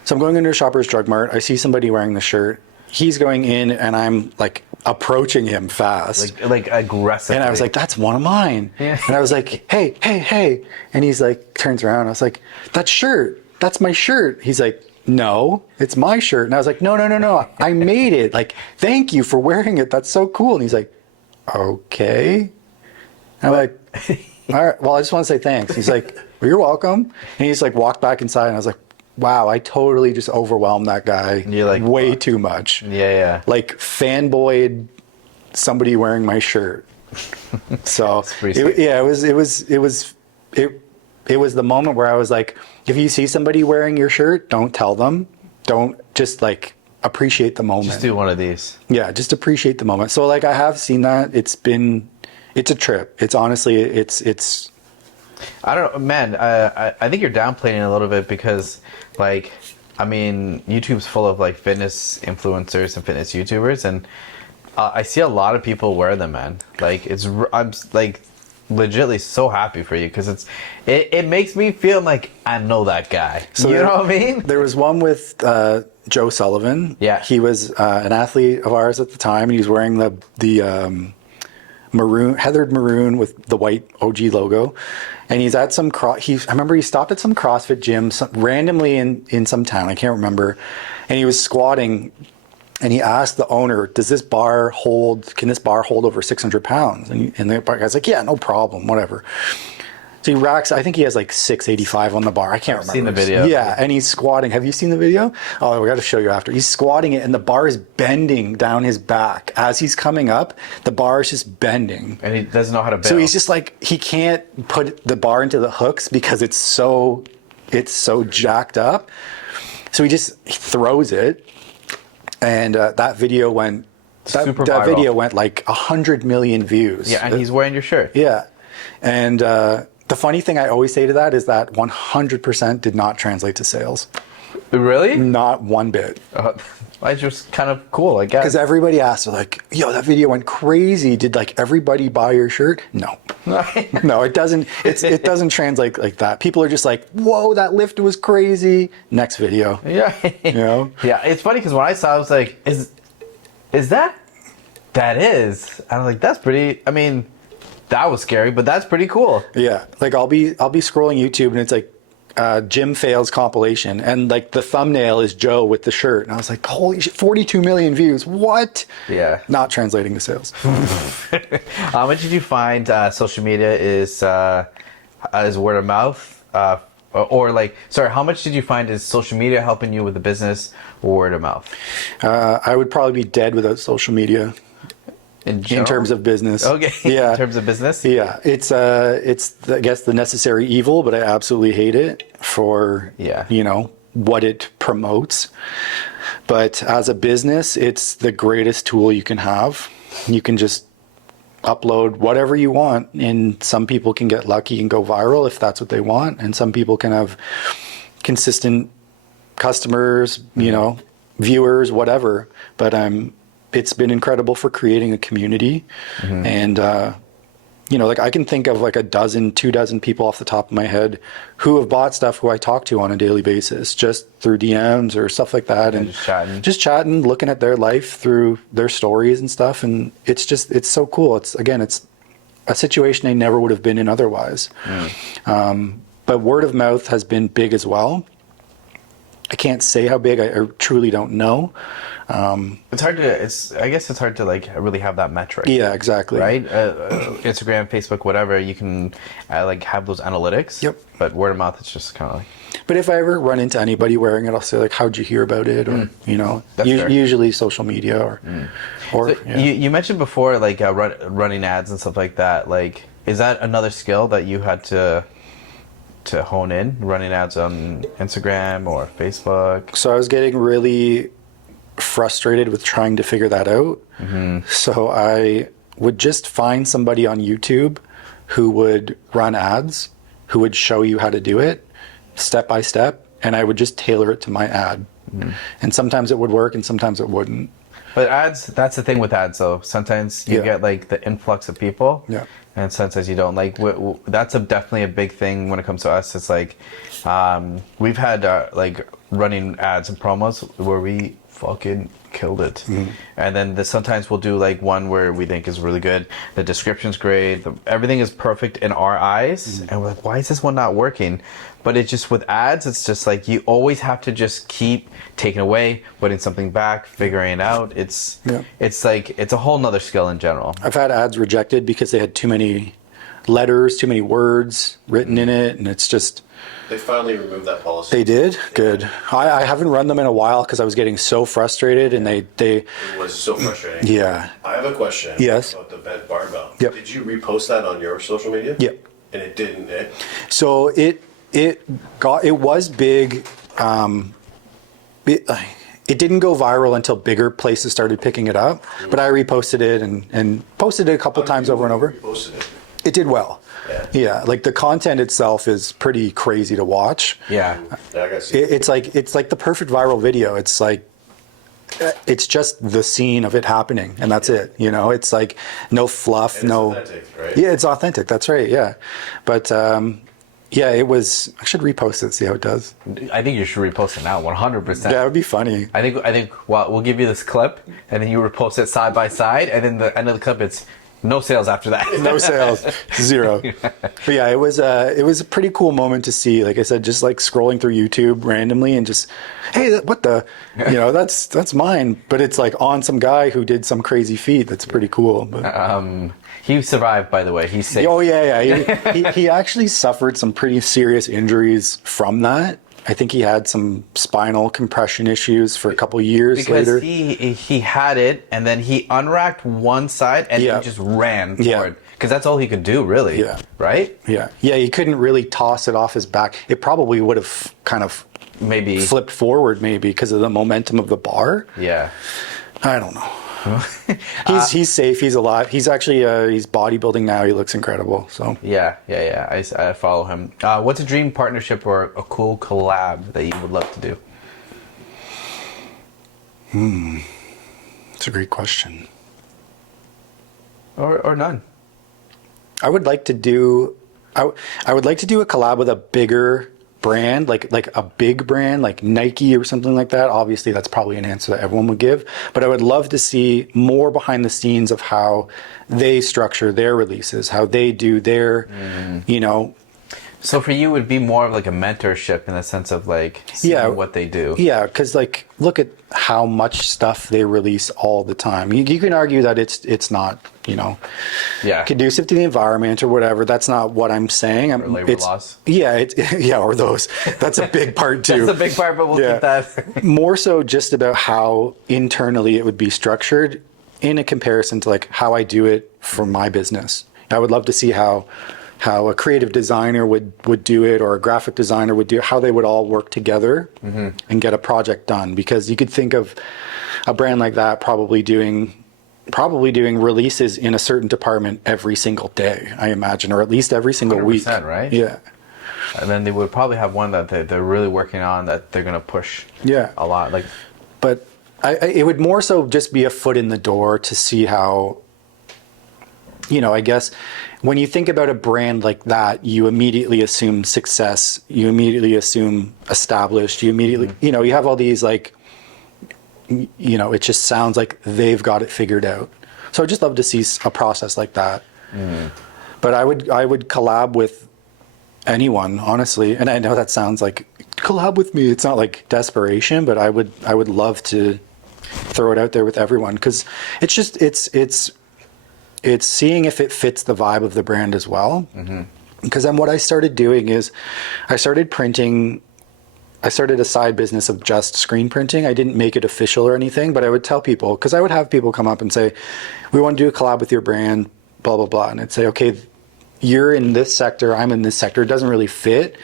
So I'm going into a Shoppers Drug Mart. I see somebody wearing the shirt. He's going in and I'm like approaching him fast. Like aggressively. And I was like, that's one of mine. Yeah. And I was like, hey. And he's like, turns around. I was like, that shirt, that's my shirt. He's like, no, it's my shirt. And I was like, no, I made it. Like, thank you for wearing it. That's so cool. And he's like, okay. And I'm like, all right, well, I just want to say thanks. He's like, well, you're welcome. And he just like walked back inside and I was like, wow, I totally just overwhelmed that guy. You're like, way too much. Yeah. Like fanboyed somebody wearing my shirt. So it was the moment where I was like, if you see somebody wearing your shirt, don't tell them. Don't just like appreciate the moment. Just do one of these. Yeah, just appreciate the moment. So like I have seen that. It's a trip. It's honestly, it's. I don't know, man. I think you're downplaying it a little bit because, like, I mean, YouTube's full of like fitness influencers and fitness YouTubers, and I see a lot of people wear them, man. Like, I'm like legitimately so happy for you because it makes me feel like I know that guy. So you know what I mean? There was one with Joe Sullivan. Yeah, he was an athlete of ours at the time, and he was wearing the maroon, heathered maroon with the white OG logo. And he's at some I remember he stopped at some CrossFit gym randomly in some town, I can't remember, and he was squatting, and he asked the owner, can this bar hold over 600 pounds? And the guy's like, yeah, no problem, whatever. So he racks, I think he has like 685 on the bar. I can't remember. I've seen the video. Yeah, and he's squatting. Have you seen the video? Oh, we got to show you after. He's squatting it, and the bar is bending down his back. As he's coming up, the bar is just bending. And he doesn't know how to bail. So he's just like, he can't put the bar into the hooks because it's so jacked up. So he throws it, and that video went super viral. That video went like 100 million views. Yeah, and he's wearing your shirt. Yeah, and the funny thing I always say to that is that 100% did not translate to sales. Really? Not one bit. It's just kind of cool, I guess. Because everybody asked, like, yo, that video went crazy. Did like everybody buy your shirt? No. No, it doesn't. It doesn't translate like that. People are just like, whoa, that lift was crazy. Next video. Yeah. You know? Yeah, it's funny because when I saw it, I was like, is that? That is. I was like, that's pretty, I mean, that was scary, but that's pretty cool. Yeah. Like I'll be scrolling YouTube and it's like gym fails compilation, and like the thumbnail is Joe with the shirt, and I was like, holy shit, 42 million views. What? Yeah. Not translating to sales. How much did you find social media is word of mouth? Or like, sorry, how much did you find is social media helping you with the business or word of mouth? I would probably be dead without social media. In terms of business. Okay. Yeah. In terms of business? Yeah. It's I guess the necessary evil, but I absolutely hate it for, what it promotes. But as a business, it's the greatest tool you can have. You can just upload whatever you want, and some people can get lucky and go viral if that's what they want. And some people can have consistent customers, viewers, whatever. But it's been incredible for creating a community. And, you know, like I can think of like 2 dozen people off the top of my head who have bought stuff who I talk to on a daily basis, just through DMs or stuff like that. And just chatting, looking at their life through their stories and stuff. And it's so cool. It's a situation I never would have been in otherwise. But word of mouth has been big as well. I can't say how big. I truly don't know. It's hard to. I guess it's hard to like really have that metric. Yeah, exactly. Right. Instagram, Facebook, whatever. You can like have those analytics. Yep. But word of mouth, it's just kind of like. But if I ever run into anybody wearing it, I'll say like, "How'd you hear about it?" Or you know, usually social media or. So you mentioned before like running ads and stuff like that. Like, is that another skill that you had to hone in, running ads on Instagram or Facebook? So I was getting really frustrated with trying to figure that out. So I would just find somebody on YouTube who would run ads, who would show you how to do it step by step, and I would just tailor it to my ad. And sometimes it would work and sometimes it wouldn't. But ads, that's the thing with ads though. Sometimes you get like the influx of people. Yeah. And sometimes you don't. Like that's definitely a big thing when it comes to us. It's like we've had like running ads and promos where we fucking killed it. And then sometimes we'll do like one where we think is really good. The description's great. Everything is perfect in our eyes. And we're like, why is this one not working? But it's just with ads, it's just like you always have to just keep taking away, putting something back, figuring it out. It's like it's a whole nother skill in general. I've had ads rejected because they had too many letters, too many words written in it, and it's just. They finally removed that policy. They did? Good. I haven't run them in a while because I was getting so frustrated, and they. It was so frustrating. Yeah. I have a question. Yes. About the bent barbell. Yep. Did you repost that on your social media? Yep. And it didn't. So it was big. It didn't go viral until bigger places started picking it up, but I reposted it and posted it a couple times over and over. Reposted it. It did well. Yeah. Like the content itself is pretty crazy to watch. Yeah. I gotta see. It's like the perfect viral video. It's like it's just the scene of it happening, and that's it. You know, it's like no fluff, And it's authentic, right? Yeah, it's authentic. That's right. Yeah, but yeah, it was. I should repost it, see how it does. I think you should repost it now, 100%. Yeah, it would be funny. I think. Well, we'll give you this clip, and then you repost it side by side, and then the end of the clip, it's no sales after that. No sales, 0. But yeah, it was a pretty cool moment to see. Like I said, just like scrolling through YouTube randomly and just, hey, what the, you know, that's mine. But it's like on some guy who did some crazy feat. That's pretty cool. But. He survived, by the way. He's safe. Oh yeah. He actually suffered some pretty serious injuries from that. I think he had some spinal compression issues for a couple years later. Because he had it, and then he unracked one side, and he just ran for it. Because that's all he could do, really. Yeah. Right? Yeah. He couldn't really toss it off his back. It probably would have kind of maybe flipped forward, maybe because of the momentum of the bar. Yeah. I don't know. He's safe. He's alive. He's actually he's bodybuilding now. He looks incredible. So yeah. I follow him. What's a dream partnership or a cool collab that you would love to do? It's a great question. Or none. I would like to do. I would like to do a collab with a bigger brand, like a big brand like Nike or something like that. Obviously, that's probably an answer that everyone would give. But I would love to see more behind the scenes of how they structure their releases, how they do their, you know. So for you, it would be more of like a mentorship in the sense of like seeing what they do. Yeah, because like look at how much stuff they release all the time. You can argue that it's not, you know, conducive to the environment or whatever. That's not what I'm saying. Or labor laws. Yeah, or those. That's a big part too. That's a big part, but we'll keep that. More so just about how internally it would be structured in a comparison to like how I do it for my business. I would love to see how a creative designer would do it, or a graphic designer would do it, how they would all work together and get a project done. Because you could think of a brand like that probably doing releases in a certain department every single day, I imagine, or at least every single week. Right? Yeah. And then they would probably have one that they're really working on that they're going to push a lot. Like, but it would more so just be a foot in the door to see how, I guess when you think about a brand like that, you immediately assume success, you immediately assume established, you immediately, you have all these like, it just sounds like they've got it figured out. So I'd just love to see a process like that. But I would collab with anyone, honestly. And I know that sounds like collab with me. It's not like desperation, but I would love to throw it out there with everyone, because it's just it's seeing if it fits the vibe of the brand as well. Because then what I started doing is I started a side business of just screen printing. I didn't make it official or anything, but I would tell people, because I would have people come up and say, we want to do a collab with your brand, blah, blah, blah. And I'd say, okay, you're in this sector, I'm in this sector. It doesn't really fit.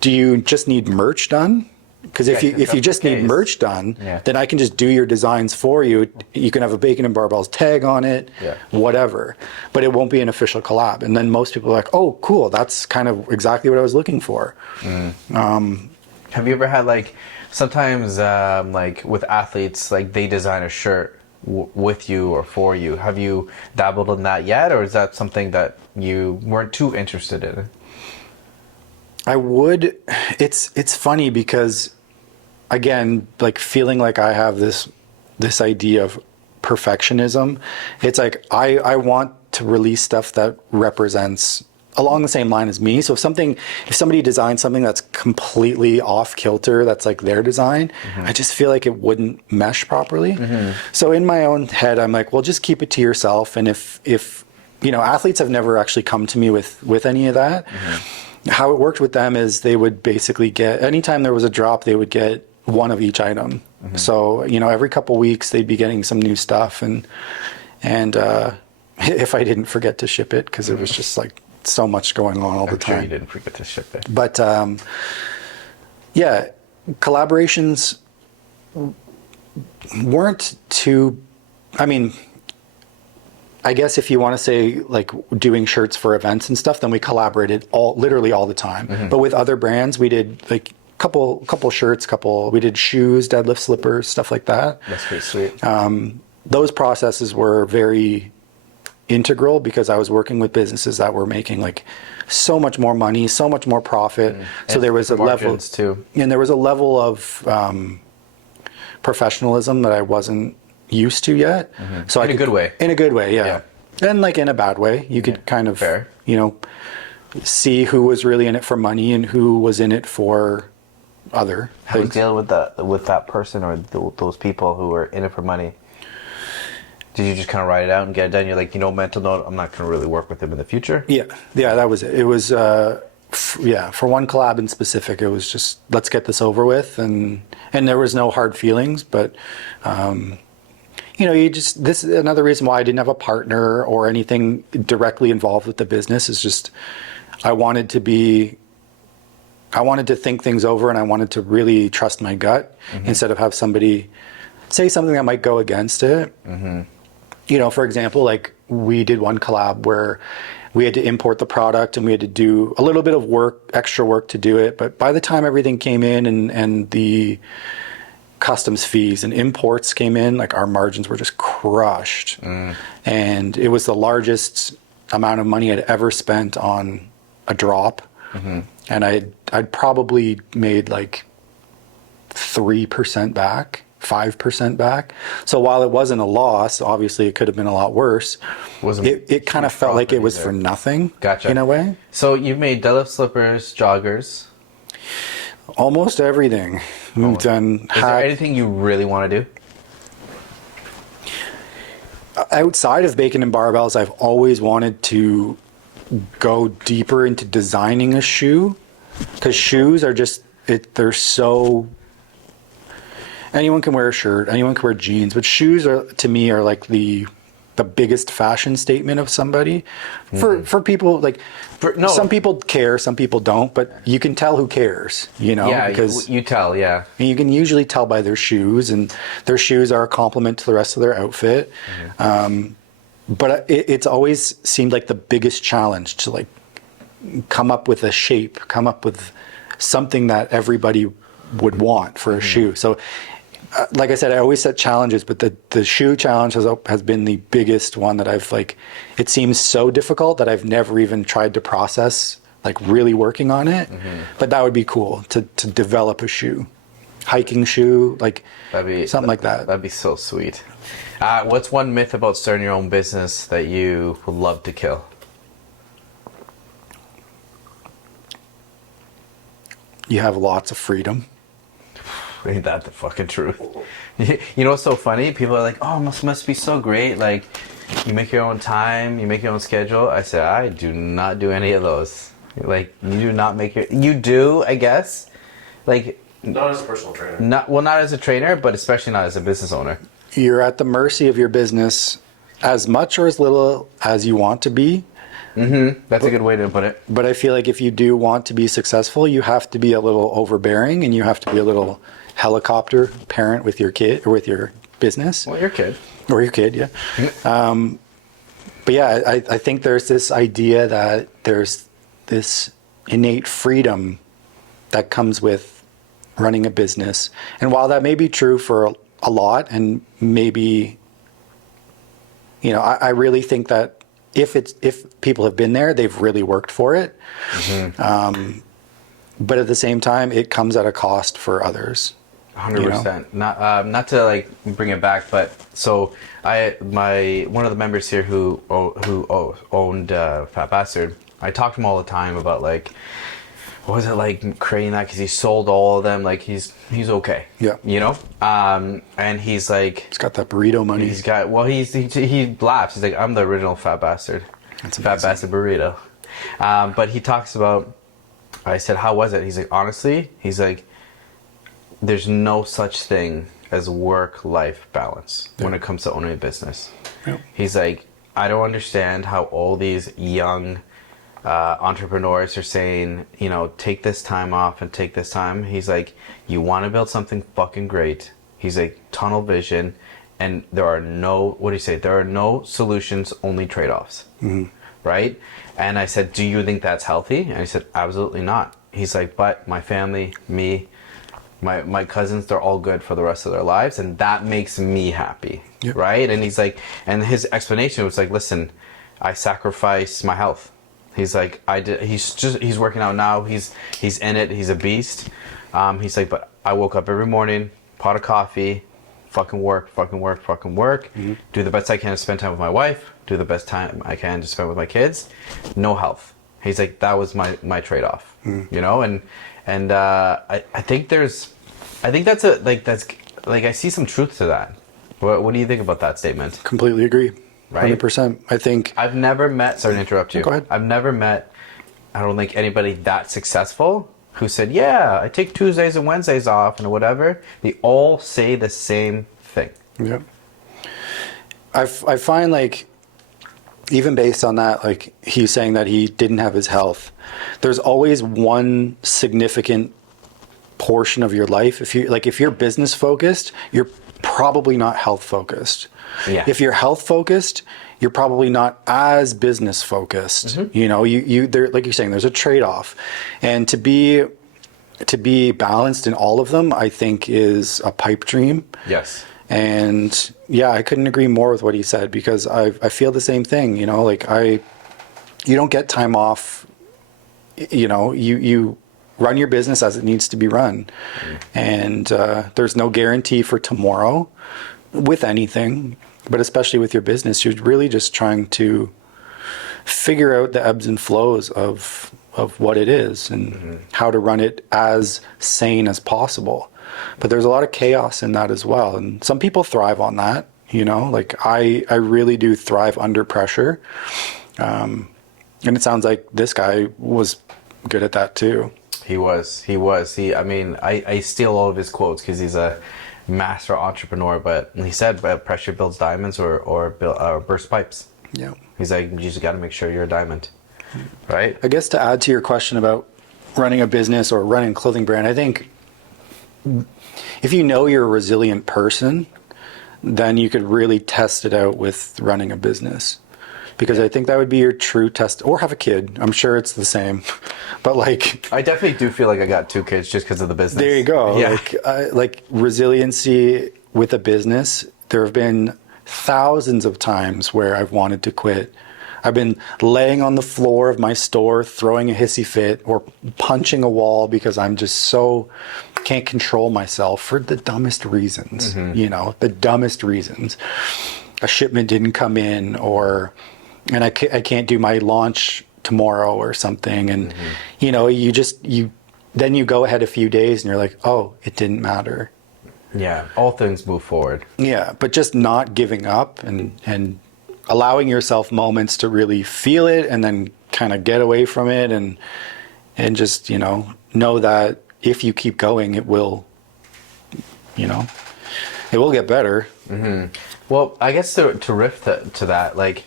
Do you just need merch done? Because if you just need merch done, then I can just do your designs for you. You can have a Bacon and Barbells tag on it, whatever. But it won't be an official collab. And then most people are like, oh, cool, that's kind of exactly what I was looking for. Have you ever had like, sometimes like with athletes, like they design a shirt with you or for you. Have you dabbled in that yet, or is that something that you weren't too interested in? I would. It's funny because, again, like feeling like I have this idea of perfectionism. It's like I want to release stuff that represents along the same line as me. So if somebody designs something that's completely off kilter, that's like their design, I just feel like it wouldn't mesh properly. So in my own head, I'm like, well, just keep it to yourself. And if athletes have never actually come to me with any of that. How it worked with them is they would basically get, anytime there was a drop, they would get one of each item. So, every couple weeks they'd be getting some new stuff. And if I didn't forget to ship it, because it was just like so much going on all the time. I'm sure you didn't forget to ship it. But yeah, collaborations weren't too, I guess if you want to say like doing shirts for events and stuff, then we collaborated literally all the time. But with other brands, we did like couple shirts, we did shoes, deadlift slippers, stuff like that. That's pretty sweet. Those processes were very integral because I was working with businesses that were making like so much more money, so much more profit. So there was a level too. And there was a level of professionalism that I wasn't used to yet. So in a good way. In a good way, yeah. And like in a bad way, you could kind of, see who was really in it for money and who was in it for other How do you things. deal with that person or those people who are in it for money? Did you just kind of write it out and get it done? You're like, mental note, I'm not going to really work with him in the future? Yeah, that was it. It was, for one collab in specific, it was just, let's get this over with. And there was no hard feelings, but, this is another reason why I didn't have a partner or anything directly involved with the business is just, I wanted to think things over and I wanted to really trust my gut instead of have somebody say something that might go against it. For example, like we did one collab where we had to import the product and we had to do a little bit of extra work to do it. But by the time everything came in and the customs fees and imports came in, like our margins were just crushed. And it was the largest amount of money I'd ever spent on a drop. And I'd probably made like 3% back, 5% back. So while it wasn't a loss, obviously it could have been a lot worse. It kind of felt like it was for nothing. Gotcha. In a way. So you've made deadlift slippers, joggers. Almost everything. We've done. Is there anything you really want to do? Outside of Bacon and Barbells, I've always wanted to go deeper into designing a shoe, because shoes are just, they're so, anyone can wear a shirt, anyone can wear jeans, but shoes are, to me, are like the biggest fashion statement of somebody. For people, like, some people care, some people don't, but you can tell who cares, because you tell, yeah. And you can usually tell by their shoes, and their shoes are a complement to the rest of their outfit. But it's always seemed like the biggest challenge to like come up with a shape, come up with something that everybody would want for a shoe. So like I said, I always set challenges, but the shoe challenge has been the biggest one that I've like, it seems so difficult that I've never even tried to process, like really working on it. But that would be cool to develop a shoe, hiking shoe, like something like that. That'd be so sweet. What's one myth about starting your own business that you would love to kill? You have lots of freedom. Ain't that the fucking truth? You know what's so funny? People are like, oh, must be so great. Like, you make your own time, you make your own schedule. I said, I do not do any of those. Like, you do not make your... You do, I guess. Like... Not as a personal trainer. Not as a trainer, but especially not as a business owner. You're at the mercy of your business as much or as little as you want to be. That's a good way to put it. But I feel like if you do want to be successful, you have to be a little overbearing and you have to be a little helicopter parent with your kid or with your business. Well, your kid. Or your kid, yeah. But yeah, I think there's this idea that there's this innate freedom that comes with running a business. And while that may be true for a lot, and maybe, you know, I really think that if people have been there, they've really worked for it. But at the same time, it comes at a cost for others. 100%. Not to like bring it back, but so one of the members here who owned Fat Bastard, I talk to him all the time about like, what was it like creating that? Because he sold all of them. Like he's okay. Yeah. You know. And he's like, he's got that burrito money. He's got. Well, he laughs. He's like, I'm the original Fat Bastard. That's Fat Bastard burrito. But he talks about. I said, how was it? He's like, honestly, he's like, there's no such thing as work-life balance when it comes to owning a business. Yep. He's like, I don't understand how all these young entrepreneurs are saying, you know, take this time off and take this time. He's like, you want to build something fucking great. He's like, tunnel vision, and there are no, what do you say? There are no solutions, only trade-offs. Right? And I said, do you think that's healthy? And he said, absolutely not. He's like, but my family, me, my cousins, they're all good for the rest of their lives, and that makes me happy. Yep. Right? And he's like, and his explanation was like, listen, I sacrifice my health. He's like, he's working out now. He's in it. He's a beast. He's like, but I woke up every morning, pot of coffee, fucking work. Do the best I can to spend time with my wife. Do the best time I can to spend with my kids. No health. He's like, that was my trade-off. You know, and I think that's I see some truth to that. What do you think about that statement? Completely agree. Right? 100%. I think I've never met, sorry to interrupt you. Go ahead. I've never met, I don't think anybody that successful who said, yeah, I take Tuesdays and Wednesdays off and whatever. They all say the same thing. yeah. I find like, even based on that, like he's saying that he didn't have his health, there's always one significant portion of your life. If you're business focused, you're probably not health focused. Yeah. If you're health focused, you're probably not as business focused. You know, you there, like you're saying, there's a trade-off, and to be balanced in all of them, I think is a pipe dream. Yes. And yeah, I couldn't agree more with what he said, because I feel the same thing. You know, like you don't get time off. You know, you run your business as it needs to be run, and there's no guarantee for tomorrow with anything, but especially with your business, you're really just trying to figure out the ebbs and flows of what it is and how to run it as sane as possible. But there's a lot of chaos in that as well, and some people thrive on that. You know, like I really do thrive under pressure, and it sounds like this guy was good at that too. He was. I mean, I steal all of his quotes because he's a master entrepreneur, but he said pressure builds diamonds or burst pipes. Yeah. He's like, you just got to make sure you're a diamond. Right? I guess to add to your question about running a business or running a clothing brand, I think if you know you're a resilient person, then you could really test it out with running a business. because I think that would be your true test. Or have a kid. I'm sure it's the same. But like, I definitely do feel like I got 2 kids just because of the business. there you go. Yeah. Like resiliency with a business. There have been thousands of times where I've wanted to quit. I've been laying on the floor of my store, throwing a hissy fit or punching a wall because I'm just so can't control myself for the dumbest reasons, the dumbest reasons. A shipment didn't come in and I can't do my launch tomorrow or something. And, then you go ahead a few days and you're like, oh, it didn't matter. Yeah. All things move forward. Yeah. But just not giving up and allowing yourself moments to really feel it and then kind of get away from it and just, know that if you keep going, it will get better. Mm-hmm. Well, I guess to riff to that, like,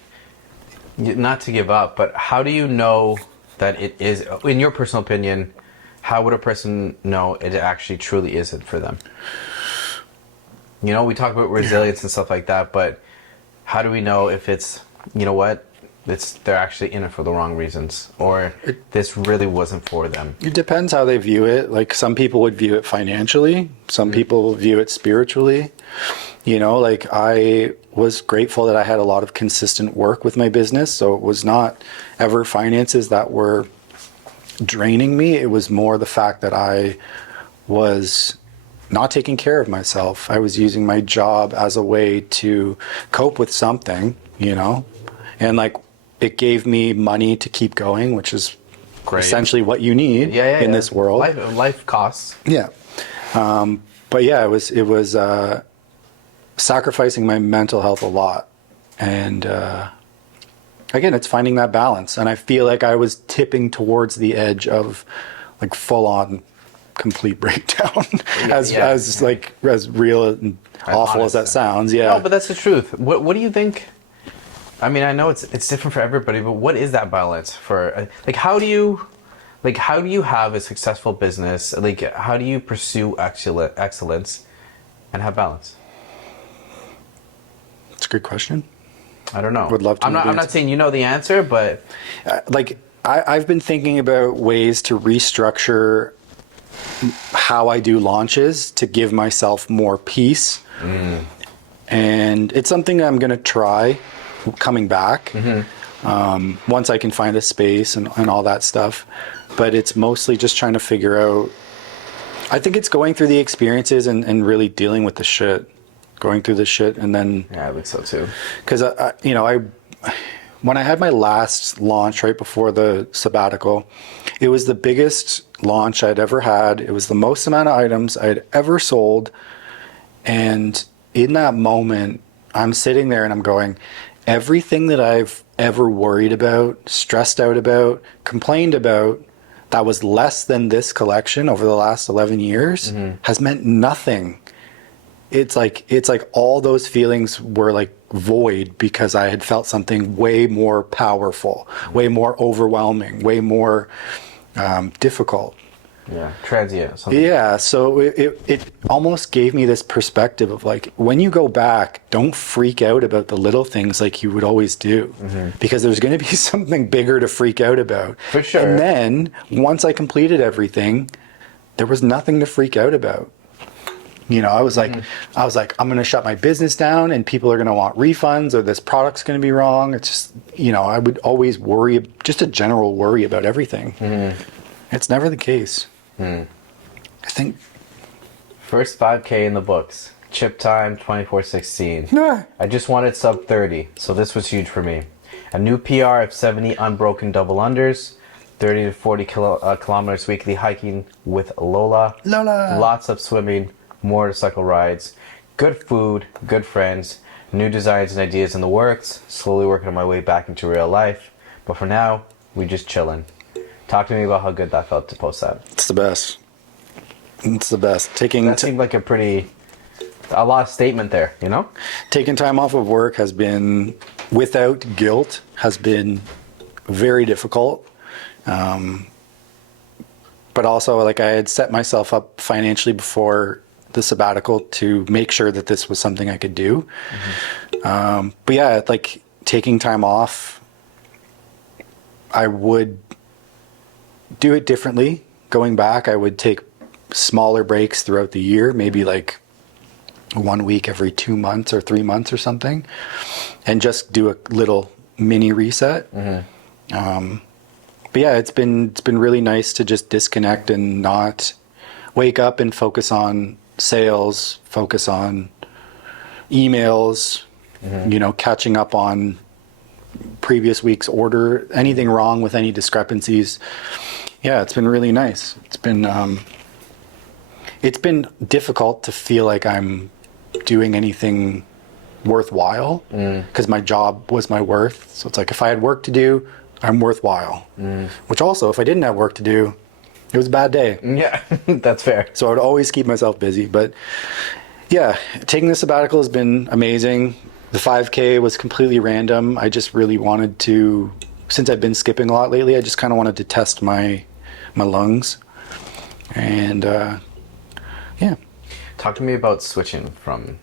not to give up, but how do you know that it is, in your personal opinion, how would a person know it actually truly isn't for them? We talk about resilience and stuff like that, but how do we know if it's, they're actually in it for the wrong reasons, or this really wasn't for them? It depends how they view it. Like some people would view it financially, some people view it spiritually. Like I was grateful that I had a lot of consistent work with my business, so it was not ever finances that were draining me. It was more the fact that I was not taking care of myself. I was using my job as a way to cope with something, and like it gave me money to keep going, which is Great. Essentially what you need in this world. Life costs. Yeah. But yeah, it was sacrificing my mental health a lot. And again, it's finding that balance. And I feel like I was tipping towards the edge of like full on complete breakdown as real and awful as that sounds. Yeah. No, but that's the truth. What do you think? I mean, I know it's different for everybody, but what is that balance for? How do you have a successful business? Like, how do you pursue excellence and have balance? It's a good question. I don't know. Would love to. I'm not saying you know the answer, but I've been thinking about ways to restructure how I do launches to give myself more peace. And it's something I'm going to try coming back once I can find a space and all that stuff. But it's mostly just trying to figure out, I think it's going through the experiences and really dealing with the shit, going through the shit. And then, yeah, I think so too. Because, when I had my last launch right before the sabbatical, it was the biggest launch I'd ever had. It was the most amount of items I'd ever sold. And in that moment, I'm sitting there and I'm going, everything that I've ever worried about, stressed out about, complained about, that was less than this collection over the last 11 years has meant nothing. It's like all those feelings were like void because I had felt something way more powerful, way more overwhelming, way more difficult. Yeah, transient. Something. Yeah, so it almost gave me this perspective of like, when you go back, don't freak out about the little things like you would always do, because there's going to be something bigger to freak out about. For sure. And then once I completed everything, there was nothing to freak out about. I was like, I'm going to shut my business down and people are going to want refunds or this product's going to be wrong. It's just, I would always worry, just a general worry about everything. It's never the case. I think. First 5K in the books. Chip time 24/16. Yeah. I just wanted sub 30, so this was huge for me. A new PR of 70 unbroken double unders. 30 to 40 kilometers weekly hiking with Lola. Lots of swimming, motorcycle rides, good food, good friends, new designs and ideas in the works, slowly working on my way back into real life. But for now, we just chilling. Talk to me about how good that felt to post that. It's the best. It's the best. That seemed like a lot of statement there, Taking time off of work has been, without guilt, has been very difficult. But also, like, I had set myself up financially before the sabbatical to make sure that this was something I could do. But yeah, like, taking time off, I would do it differently. Going back, I would take smaller breaks throughout the year, maybe like 1 week every 2 months or 3 months or something, and just do a little mini reset. But yeah, it's been really nice to just disconnect and not wake up and focus on sales, focus on emails, catching up on previous week's order, anything wrong with any discrepancies. Yeah, it's been really nice. It's been difficult to feel like I'm doing anything worthwhile because my job was my worth. So it's like if I had work to do, I'm worthwhile. Which also, if I didn't have work to do, it was a bad day. Yeah, that's fair. So I would always keep myself busy. But yeah, taking the sabbatical has been amazing. The 5K was completely random. I just really wanted to, since I've been skipping a lot lately, I just kind of wanted to test my lungs. And yeah. Talk to me about switching from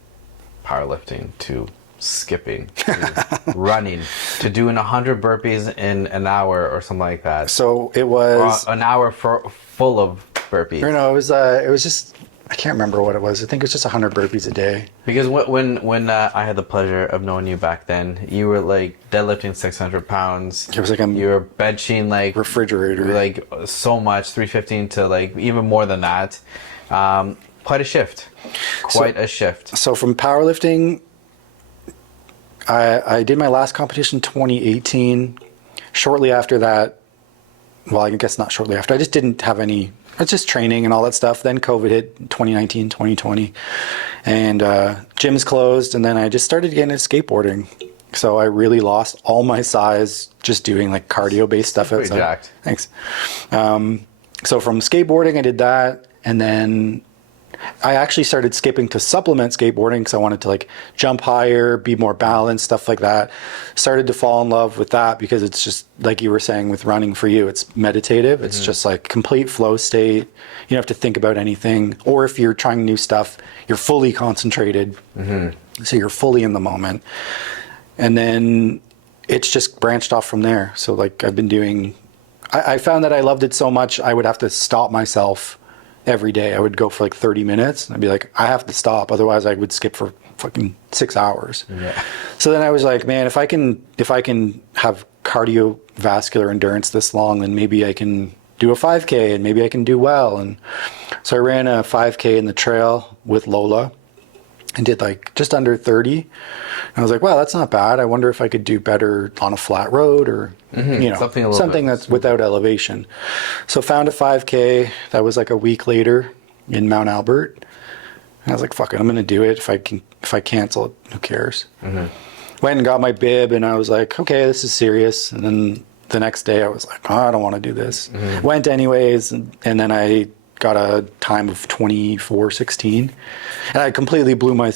powerlifting to skipping to running to doing 100 burpees in an hour or something like that. So it was an hour full of burpees. No, it was just, I can't remember what it was. I think it was just 100 burpees a day. Because when I had the pleasure of knowing you back then, you were like deadlifting 600 pounds. It was like you were benching like refrigerator, like so much, 315 to like even more than that. Quite a shift. A shift. So from powerlifting, I did my last competition 2018. Shortly after that, well, I guess not shortly after, I just didn't have any, I was just training and all that stuff. Then COVID hit 2019, 2020. And gyms closed, and then I just started getting into skateboarding. So I really lost all my size just doing like cardio-based stuff outside. Pretty jacked. Thanks. So from skateboarding, I did that, and then I actually started skipping to supplement skateboarding because I wanted to like jump higher, be more balanced, stuff like that. Started to fall in love with that because it's just like you were saying with running for you, it's meditative. It's just like complete flow state. You don't have to think about anything. Or if you're trying new stuff, you're fully concentrated. So you're fully in the moment. And then it's just branched off from there. So like I've been doing, I found that I loved it so much, I would have to stop myself every day. I would go for like 30 minutes and I'd be like, I have to stop. Otherwise I would skip for fucking 6 hours. Yeah. So then I was like, man, if I can have cardiovascular endurance this long, then maybe I can do a 5K and maybe I can do well. And so I ran a 5K in the trail with Lola and did like just under 30. And I was like, wow, that's not bad. I wonder if I could do better on a flat road or, something that's without elevation. So found a 5K that was like a week later in Mount Albert. And I was like, fuck it, I'm going to do it. If I cancel it, who cares? Went and got my bib and I was like, okay, this is serious. And then the next day I was like, oh, I don't want to do this. Went anyways. And then I got a time of 24:16, and I completely blew my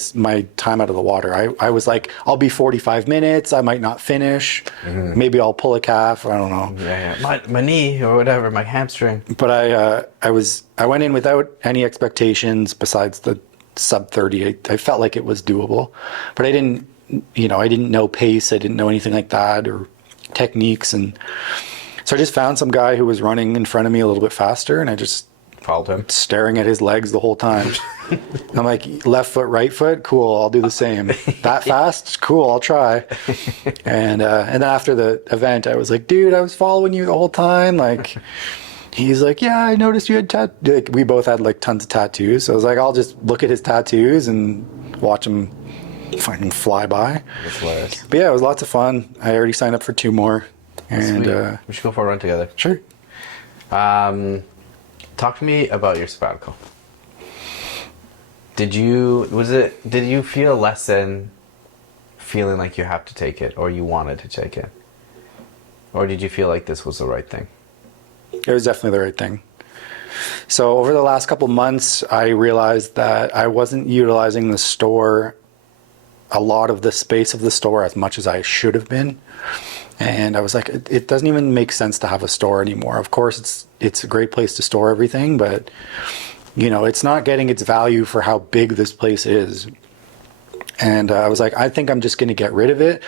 time out of the water. I was like, I'll be 45 minutes. I might not finish. Maybe I'll pull a calf. I don't know. Yeah. My knee or whatever, my hamstring. But I went in without any expectations besides the sub 30. I felt like it was doable, but I didn't know pace. I didn't know anything like that or techniques, and so I just found some guy who was running in front of me a little bit faster, and I just followed him, staring at his legs the whole time. I'm like, left foot, right foot, cool, I'll do the same. That fast, cool, I'll try. And then after the event, I was like, dude, I was following you the whole time. Like, he's like, yeah, I noticed you had we both had like tons of tattoos. So I was like, I'll just look at his tattoos and watch him fucking fly by. But yeah, it was lots of fun. I already signed up for 2 more. And we should go for a run together. Sure. Talk to me about your sabbatical. Did you feel a lesson feeling like you have to take it or you wanted to take it? Or did you feel like this was the right thing? It was definitely the right thing. So over the last couple months, I realized that I wasn't utilizing the store, a lot of the space of the store as much as I should have been. And I was like, it doesn't even make sense to have a store anymore. Of course, it's a great place to store everything, but it's not getting its value for how big this place is. And I was like, I think I'm just going to get rid of it.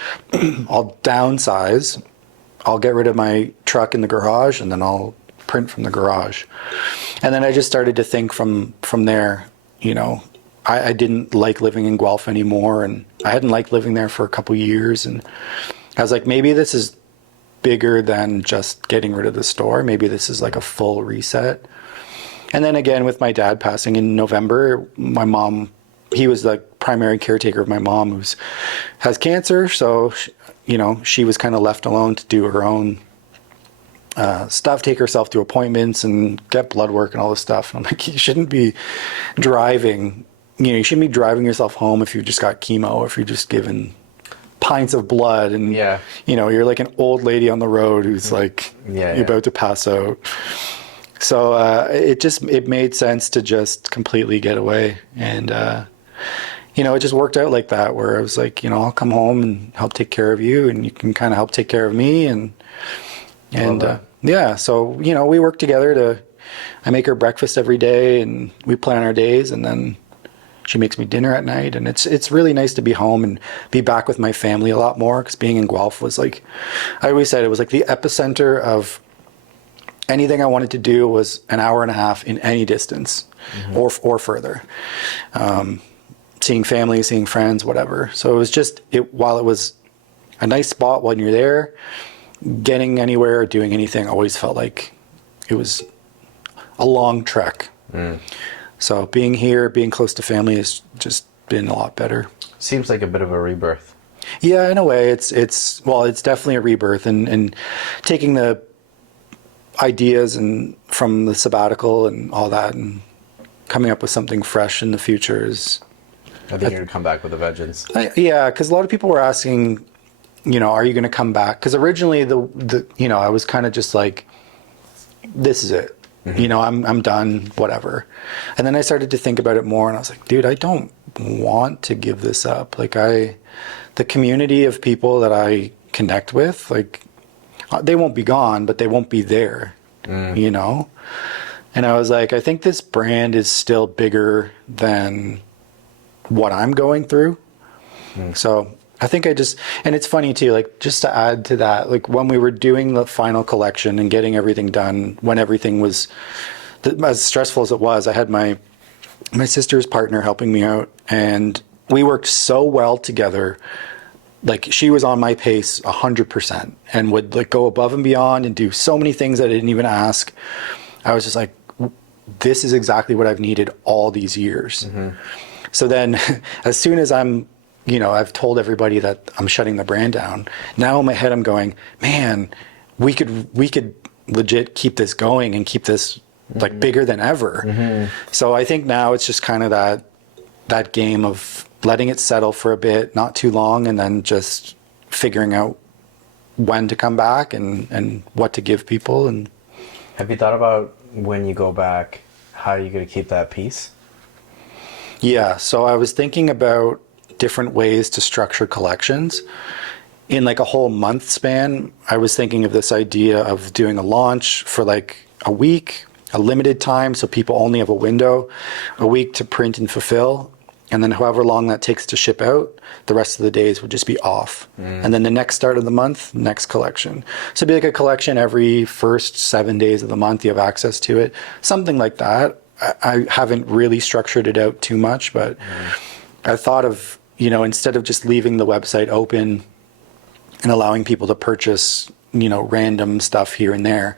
I'll downsize. I'll get rid of my truck in the garage, and then I'll print from the garage. And then I just started to think from there, you know, I didn't like living in Guelph anymore, and I hadn't liked living there for a couple years. And I was like, maybe this is bigger than just getting rid of the store. Maybe this is like a full reset. And then again, with my dad passing in November, my mom, he was the primary caretaker of my mom, who has cancer. So, you know, she was kind of left alone to do her own stuff, take herself to appointments and get blood work and all this stuff. And I'm like, you shouldn't be driving, you know, you shouldn't be driving yourself home if you just got chemo, if you're just given pints of blood and, you know, you're like an old lady on the road who's like, you're about to pass out. So it made sense to just completely get away. And, you know, it just worked out like that, where I was like, you know, I'll come home and help take care of you, and you can kind of help take care of me. And yeah, so, you know, we work together I make her breakfast every day, and we plan our days, and then she makes me dinner at night. And it's really nice to be home and be back with my family a lot more, because being in Guelph was like, I always said, it was like the epicenter of anything I wanted to do was an hour and a half in any distance, or further. Seeing family, seeing friends, whatever. So it was just, while it was a nice spot when you're there, getting anywhere or doing anything always felt like it was a long trek. So being here, being close to family has just been a lot better. Seems like a bit of a rebirth. Yeah, in a way, it's definitely a rebirth, and taking the ideas and from the sabbatical and all that, and coming up with something fresh in the future is. I think you're going to come back with a vengeance. Yeah, because a lot of people were asking, you know, are you going to come back? Because originally the you know, I was kind of just like, this is it. You know, I'm done, whatever. And then I started to think about it more, and I was like, dude, I don't want to give this up. Like the community of people that I connect with, like, they won't be gone, but they won't be there, you know? And I was like, I think this brand is still bigger than what I'm going through. So I think and it's funny too, like, just to add to that, like when we were doing the final collection and getting everything done, when everything was as stressful as it was, I had my sister's partner helping me out, and we worked so well together. Like, she was on my pace 100% and would like go above and beyond and do so many things I didn't even ask. I was just like, this is exactly what I've needed all these years. So then as soon as I've told everybody that I'm shutting the brand down, now in my head I'm going, man, we could legit keep this going and keep this like bigger than ever. So I think now it's just kind of that game of letting it settle for a bit, not too long, and then just figuring out when to come back and what to give people. And have you thought about, when you go back, how are you going to keep that peace? Yeah, so I was thinking about different ways to structure collections. In like a whole month span, I was thinking of this idea of doing a launch for like a week, a limited time, so people only have a window, a week to print and fulfill, and then however long that takes to ship out, the rest of the days would just be off. And then the next start of the month, next collection. So it'd be like a collection every first 7 days of the month, you have access to it, something like that. I haven't really structured it out too much, but I thought of, you know, instead of just leaving the website open and allowing people to purchase, you know, random stuff here and there,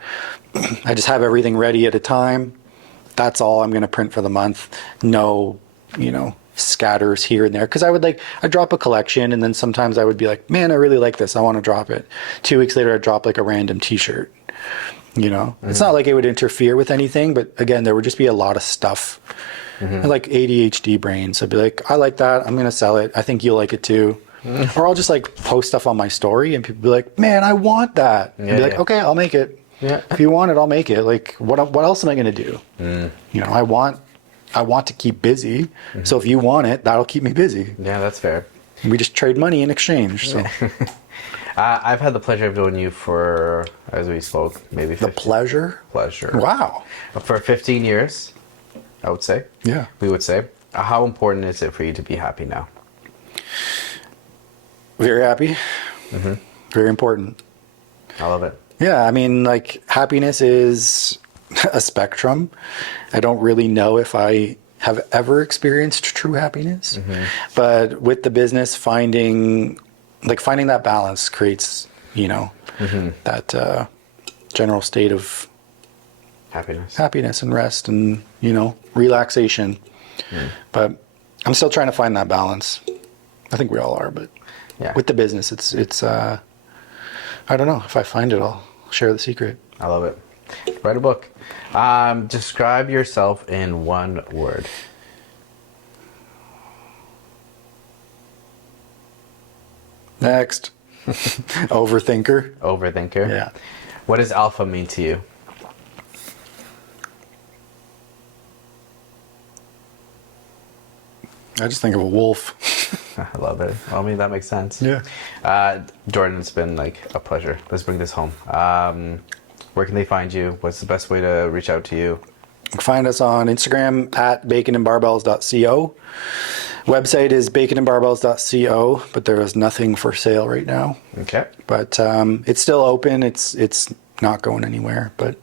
I just have everything ready at a time. That's all I'm going to print for the month. No, you know, scatters here and there. Because I'd drop a collection, and then sometimes I would be like, man, I really like this, I want to drop it. 2 weeks later, I'd drop like a random t-shirt. You know, it's not like it would interfere with anything, but again, there would just be a lot of stuff. Like ADHD brain. So I'd be like, I like that, I'm going to sell it. I think you'll like it too. Or I'll just like post stuff on my story, and people be like, man, I want that. And be like, okay, I'll make it. If you want it, I'll make it. Like, what else am I going to do? You know, I want to keep busy. So if you want it, that'll keep me busy. Yeah, that's fair. We just trade money in exchange. So. I've had the pleasure of knowing you for, as we spoke, maybe 15. The pleasure? Pleasure. Wow. For 15 years, I would say. Yeah. We would say. How important is it for you to be happy now? Very happy. Very important. I love it. Yeah, I mean, like, happiness is a spectrum. I don't really know if I have ever experienced true happiness, but with the business, finding that balance creates, that general state of Happiness. and rest and, relaxation. But I'm still trying to find that balance. I think we all are, but Yeah. with the business, it's I don't know. If I find it, I'll share the secret. I love it. Write a book. Describe yourself in one word. Next. Overthinker. Overthinker. Yeah. What does alpha mean to you? I just think of a wolf. I love it. Well, I mean, that makes sense. Yeah. Jordan, it's been like a pleasure. Let's bring this home. Where can they find you? What's the best way to reach out to you? You can find us on Instagram at baconandbarbells.co. Website is baconandbarbells.co, but there is nothing for sale right now. Okay. But it's still open. It's not going anywhere. But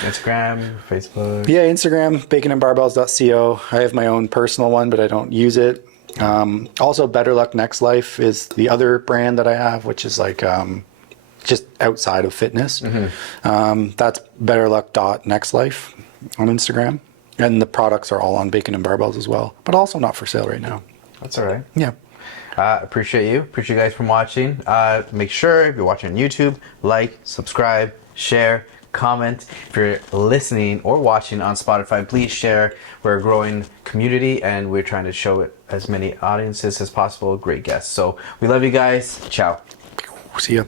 Instagram, Facebook. yeah, Instagram, baconandbarbells.co. I have my own personal one, but I don't use it. Also, Better Luck Next Life is the other brand that I have, which is like just outside of fitness. That's betterluck.nextlife on Instagram. And the products are all on Bacon and Barbells as well, but also not for sale right now. That's all right. Yeah. Appreciate you. Appreciate you guys from watching. Make sure if you're watching on YouTube, like, subscribe, share, comment. If you're listening or watching on Spotify, please share. We're a growing community and we're trying to show it as many audiences as possible. Great guests. So we love you guys. Ciao. See ya.